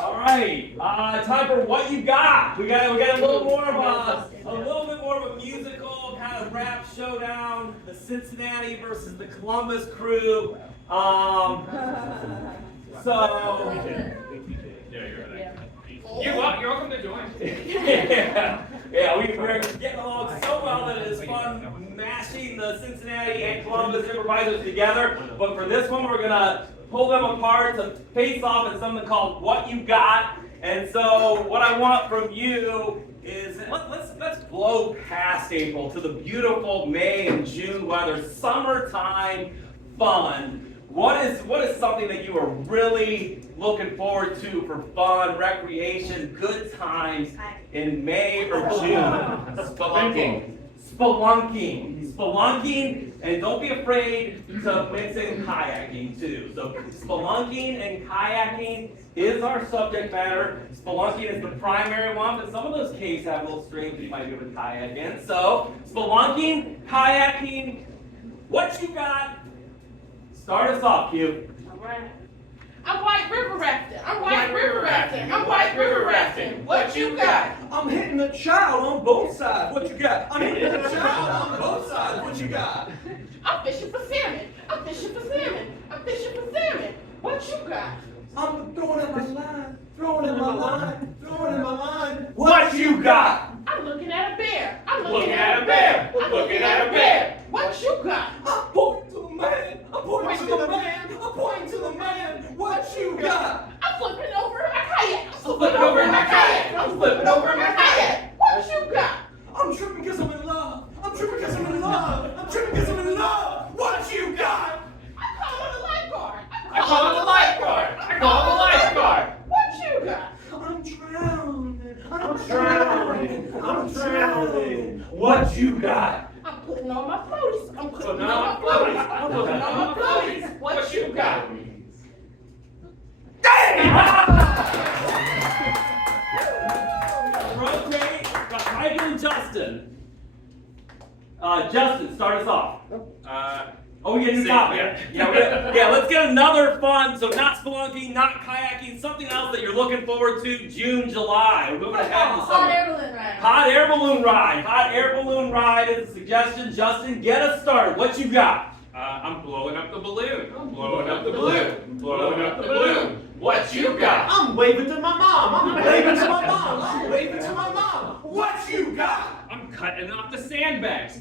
All right, time for what you got. We got a little more of a little bit more of a musical kind of rap showdown. The Cincinnati versus the Columbus crew. You're welcome to join. We're getting along so well that it is fun mashing the Cincinnati and Columbus improvisers together. But for this one, we're gonna pull them apart to face off in something called What You Got. And so what I want from you is let's blow past April to the beautiful May and June weather, summertime fun. What is something that you are really looking forward to for fun, recreation, good times in May or June? Spelunking, and don't be afraid to mix in kayaking too. So spelunking and kayaking is our subject matter. Spelunking is the primary one, but some of those caves have little streams that you might be able to kayak in. So spelunking, kayaking, what you got? Start us off, Q. All right. I'm white river rafting. I'm white river rafting. What you got? I'm hitting the child on both sides. What you got? I'm hitting the child on both sides. What you got? I'm fishing for salmon. What you got? I'm throwing in my line. What you got? I'm looking at a bear. Looking at a bear. What you got? I'm pointing to the man. What you got? I'm flipping over in my kayak. Flipping over in my kayak. What you got? I'm tripping because I'm in love. What you got? I call on the lifeguard. What you got? I'm drowning. What you got? I'm putting on my floaties. What you got? Rotate. Got Michael and Justin. Justin, start us off. You stop it. Let's get another fun. So not spelunking, not kayaking, something else that you're looking forward to. June, July. We're moving ahead to summer. Hot air balloon ride is a suggestion. Justin, get us started. What you got? I'm blowing up the balloon. What you got? I'm waving to my mom. What you got? I'm cutting off the sandbags.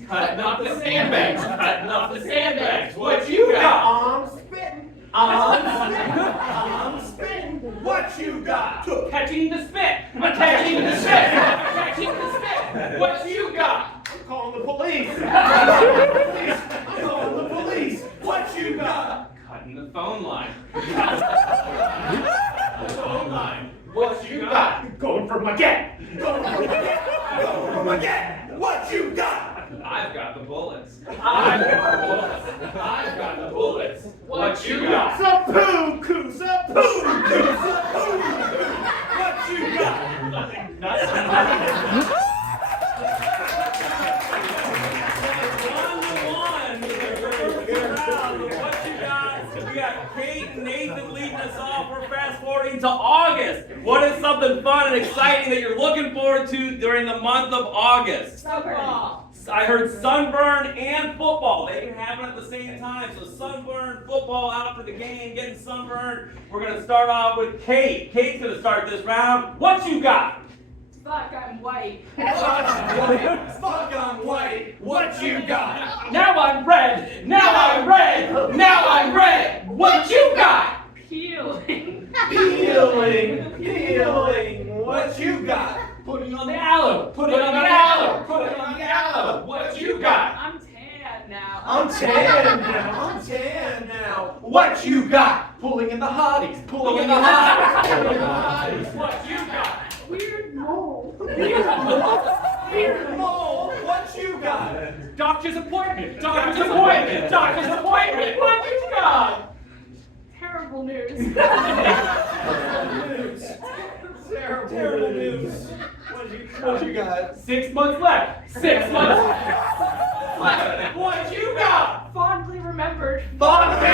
What you got? I'm spitting. What you got? Catching the spit. I'm catching the spit. I'm catching the spit. What you got? I'm calling the police. I'm calling the police. What you got? Cutting the phone line. The phone line. What you got? Going for my gat. Going for my gat. Going for my gat. What you got? I've got the bullets. I've got the bullets. I've got the bullets. What you got? Seppuku, seppuku, What you got? Nothing. What you got? We got Kate and Nathan leading us off. We're fast forwarding to August. What is something fun and exciting that you're looking forward to during the month of August? Football. I heard sunburn and football. They can happen at the same time. So sunburn, football, out for the game, getting sunburned. We're going to start off with Kate. Kate's going to start this round. What you got? Fuck, I'm white. Fuck, I'm white. What you got? Now I'm red. Now I'm red. Now I'm red. What you got? Peeling. Peeling. What you got? Putting on the aloe. Putting on the aloe. Putting on the aloe. What you got? I'm tan now. I'm tan now. I'm tan now. What you got? Pulling in the hotties. Pulling in the hotties. Pulling in the hotties. What you got? Weird mole. Weird mole. What you got? Doctor's appointment. Doctor's appointment. Doctor's appointment. What you got? Terrible news. Terrible news. What you got? 6 months left. 6 months left. What you got? Fondly remembered. Fondly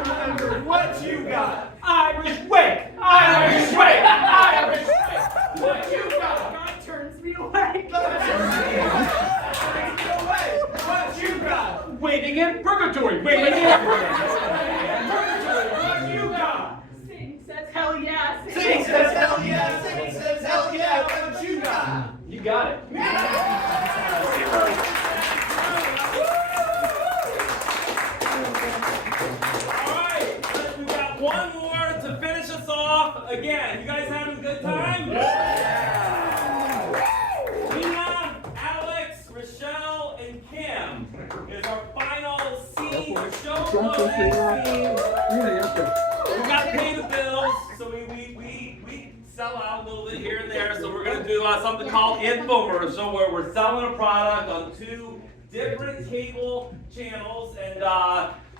remembered. What you got? Irish wake. Irish wake. Irish wake. What you got? God turns me away. What you got? Waiting in purgatory. Waiting in purgatory. What you got? Sing says hell yeah. Sing says hell yeah. Sing says hell yeah. What you got? You got it. Alright, we got one more to finish us off. Again, you guys having a good time? Yeah. Rina, Alex, Rochelle, and Kim is our final scene, our show closing scene. We got to pay the bills, so we sell out a little bit here and there. So we're going to do something called infomercial, where we're selling a product on 2 different cable channels. And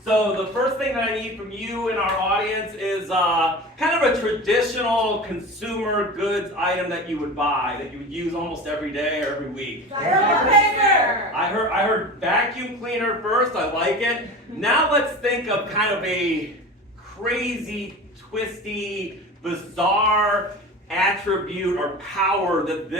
so the first thing that I need from you and our audience is kind of a traditional consumer goods item that you would buy, that you would use almost every day or every week. I heard vacuum cleaner first. I like it. Now let's think of kind of a crazy, twisty, bizarre attribute or power that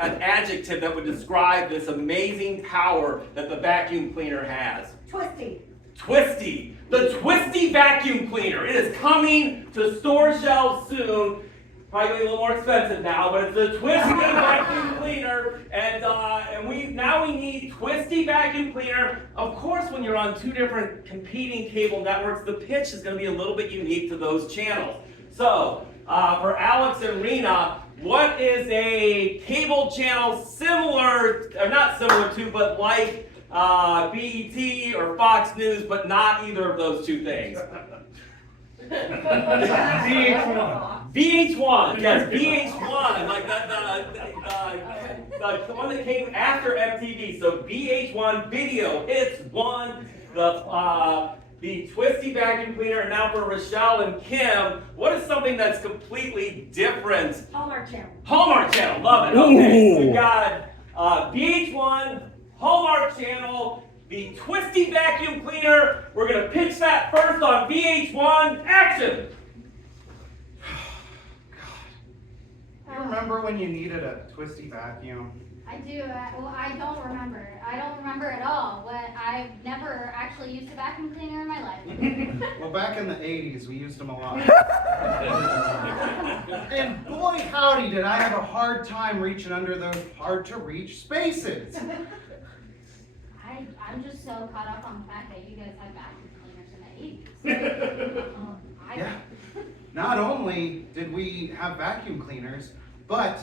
an adjective that would describe this amazing power that the vacuum cleaner has. Twisty. Twisty. The Twisty vacuum cleaner. It is coming to store shelves soon. Probably gonna be a little more expensive now, but it's the Twisty vacuum cleaner, and we need Twisty vacuum cleaner. Of course, when you're on 2 different competing cable networks, the pitch is gonna be a little bit unique to those channels. So, for Alex and Rina, what is a cable channel similar, or not similar to, but like BET or Fox News, but not either of those 2 things? VH1. VH1, yes, VH1, like the one that came after MTV. So VH1 video, it's one. The Twisty vacuum cleaner. And now for Rochelle and Kim, what is something that's completely different? Hallmark Channel. Hallmark Channel, love it. Okay, so we got VH1, Hallmark Channel, the Twisty vacuum cleaner. We're gonna pitch that first on VH1. Action! You remember when you needed a Twisty vacuum? I do. Well, I don't remember. I don't remember at all. I've never actually used a vacuum cleaner in my life. Well, back in the 80s, we used them a lot. And boy, howdy, did I have a hard time reaching under those hard-to-reach spaces. I'm just so caught up on the fact that you guys had vacuum cleaners in the 80s. Yeah. Not only did we have vacuum cleaners, but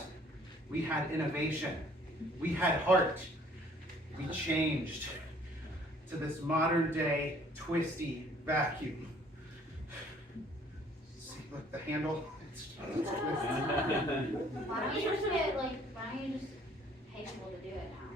we had innovation. We had heart. We changed to this modern day twisty vacuum. See, look, the handle, it's twisted. Why don't you just pay people to do it now?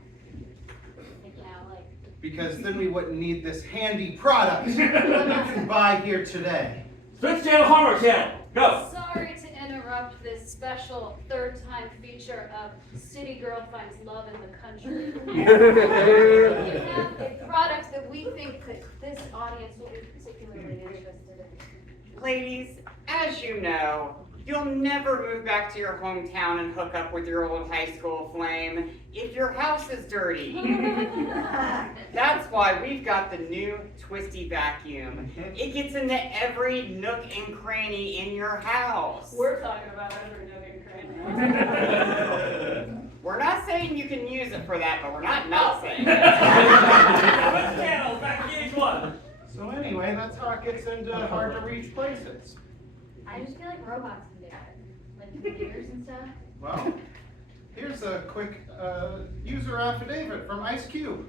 Because then we wouldn't need this handy product you can buy here today. Switch channel, Hallmark channel. Go. Sorry to interrupt this special third-time feature of City Girl Finds Love in the Country. We have a product that we think that this audience will be particularly interested in. Ladies, as you know, you'll never move back to your hometown and hook up with your old high school flame if your house is dirty. That's why we've got the new Twisty Vacuum. It gets into every nook and cranny in your house. We're talking about every nook and cranny. We're not saying you can use it for that, but we're not saying it. Switch channels, back to each one. So anyway, that's how it gets into hard to reach places. I just feel like robots can do it. Like computers and stuff. Well, here's a quick user affidavit from Ice Cube.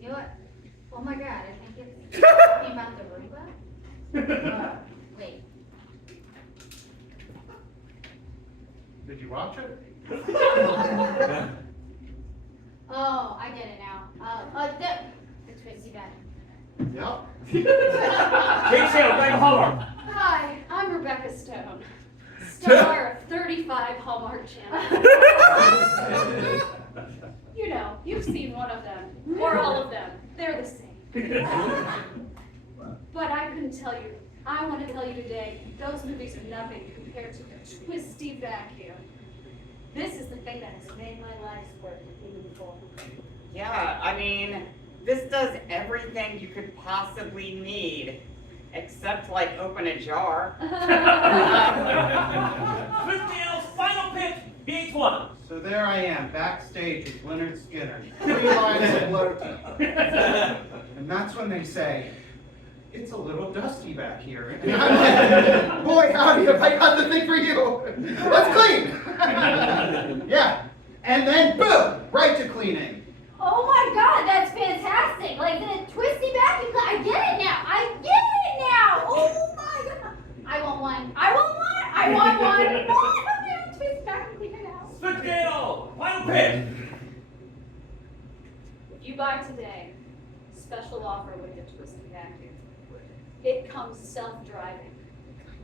You know what? Oh my god, I think it's talking about the Roomba. Wait. Did you watch it? Oh, I get it now. The Twisty Vacuum. Yep. Change channel, back to Hallmark. Hi, I'm Rebecca Stone, star of 35 Hallmark channels. You know, you've seen one of them, or all of them. They're the same. But I couldn't tell you. I want to tell you today, those movies are nothing compared to the Twisty Vacuum. This is the thing that has made my life's work even before. Yeah, I mean, this does everything you could possibly need, except like open a jar. Switch channels, final pitch, VH1. So there I am, backstage with Leonard Skinner. 3 lines of floaty. And that's when they say, it's a little dusty back here. And I'm like, boy, howdy, have I got the thing for you. Let's clean. Yeah. And then, boom, right to cleaning. Oh my god, that's fantastic! Like the Twisty Vacuum, I get it now! I get it now! Oh my god! I want one! I want one! I want one! Oh, Twisty Vacuum cleaner now! Switch channel, final pitch. If you buy today, special offer with the Twisty Vacuum. It comes self-driving,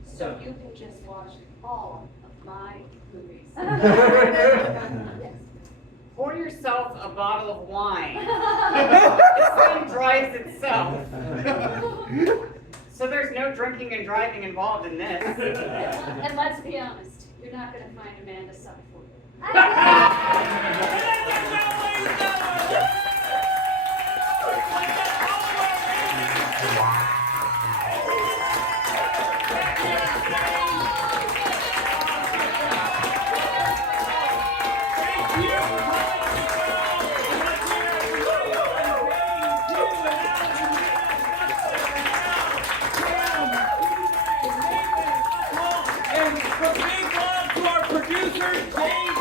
so you can just watch all of my movies. Yes. Pour yourself a bottle of wine. This thing dries itself. So there's no drinking and driving involved in this. And let's be honest, you're not going to find a man to suck for you. And a big love to our producer, James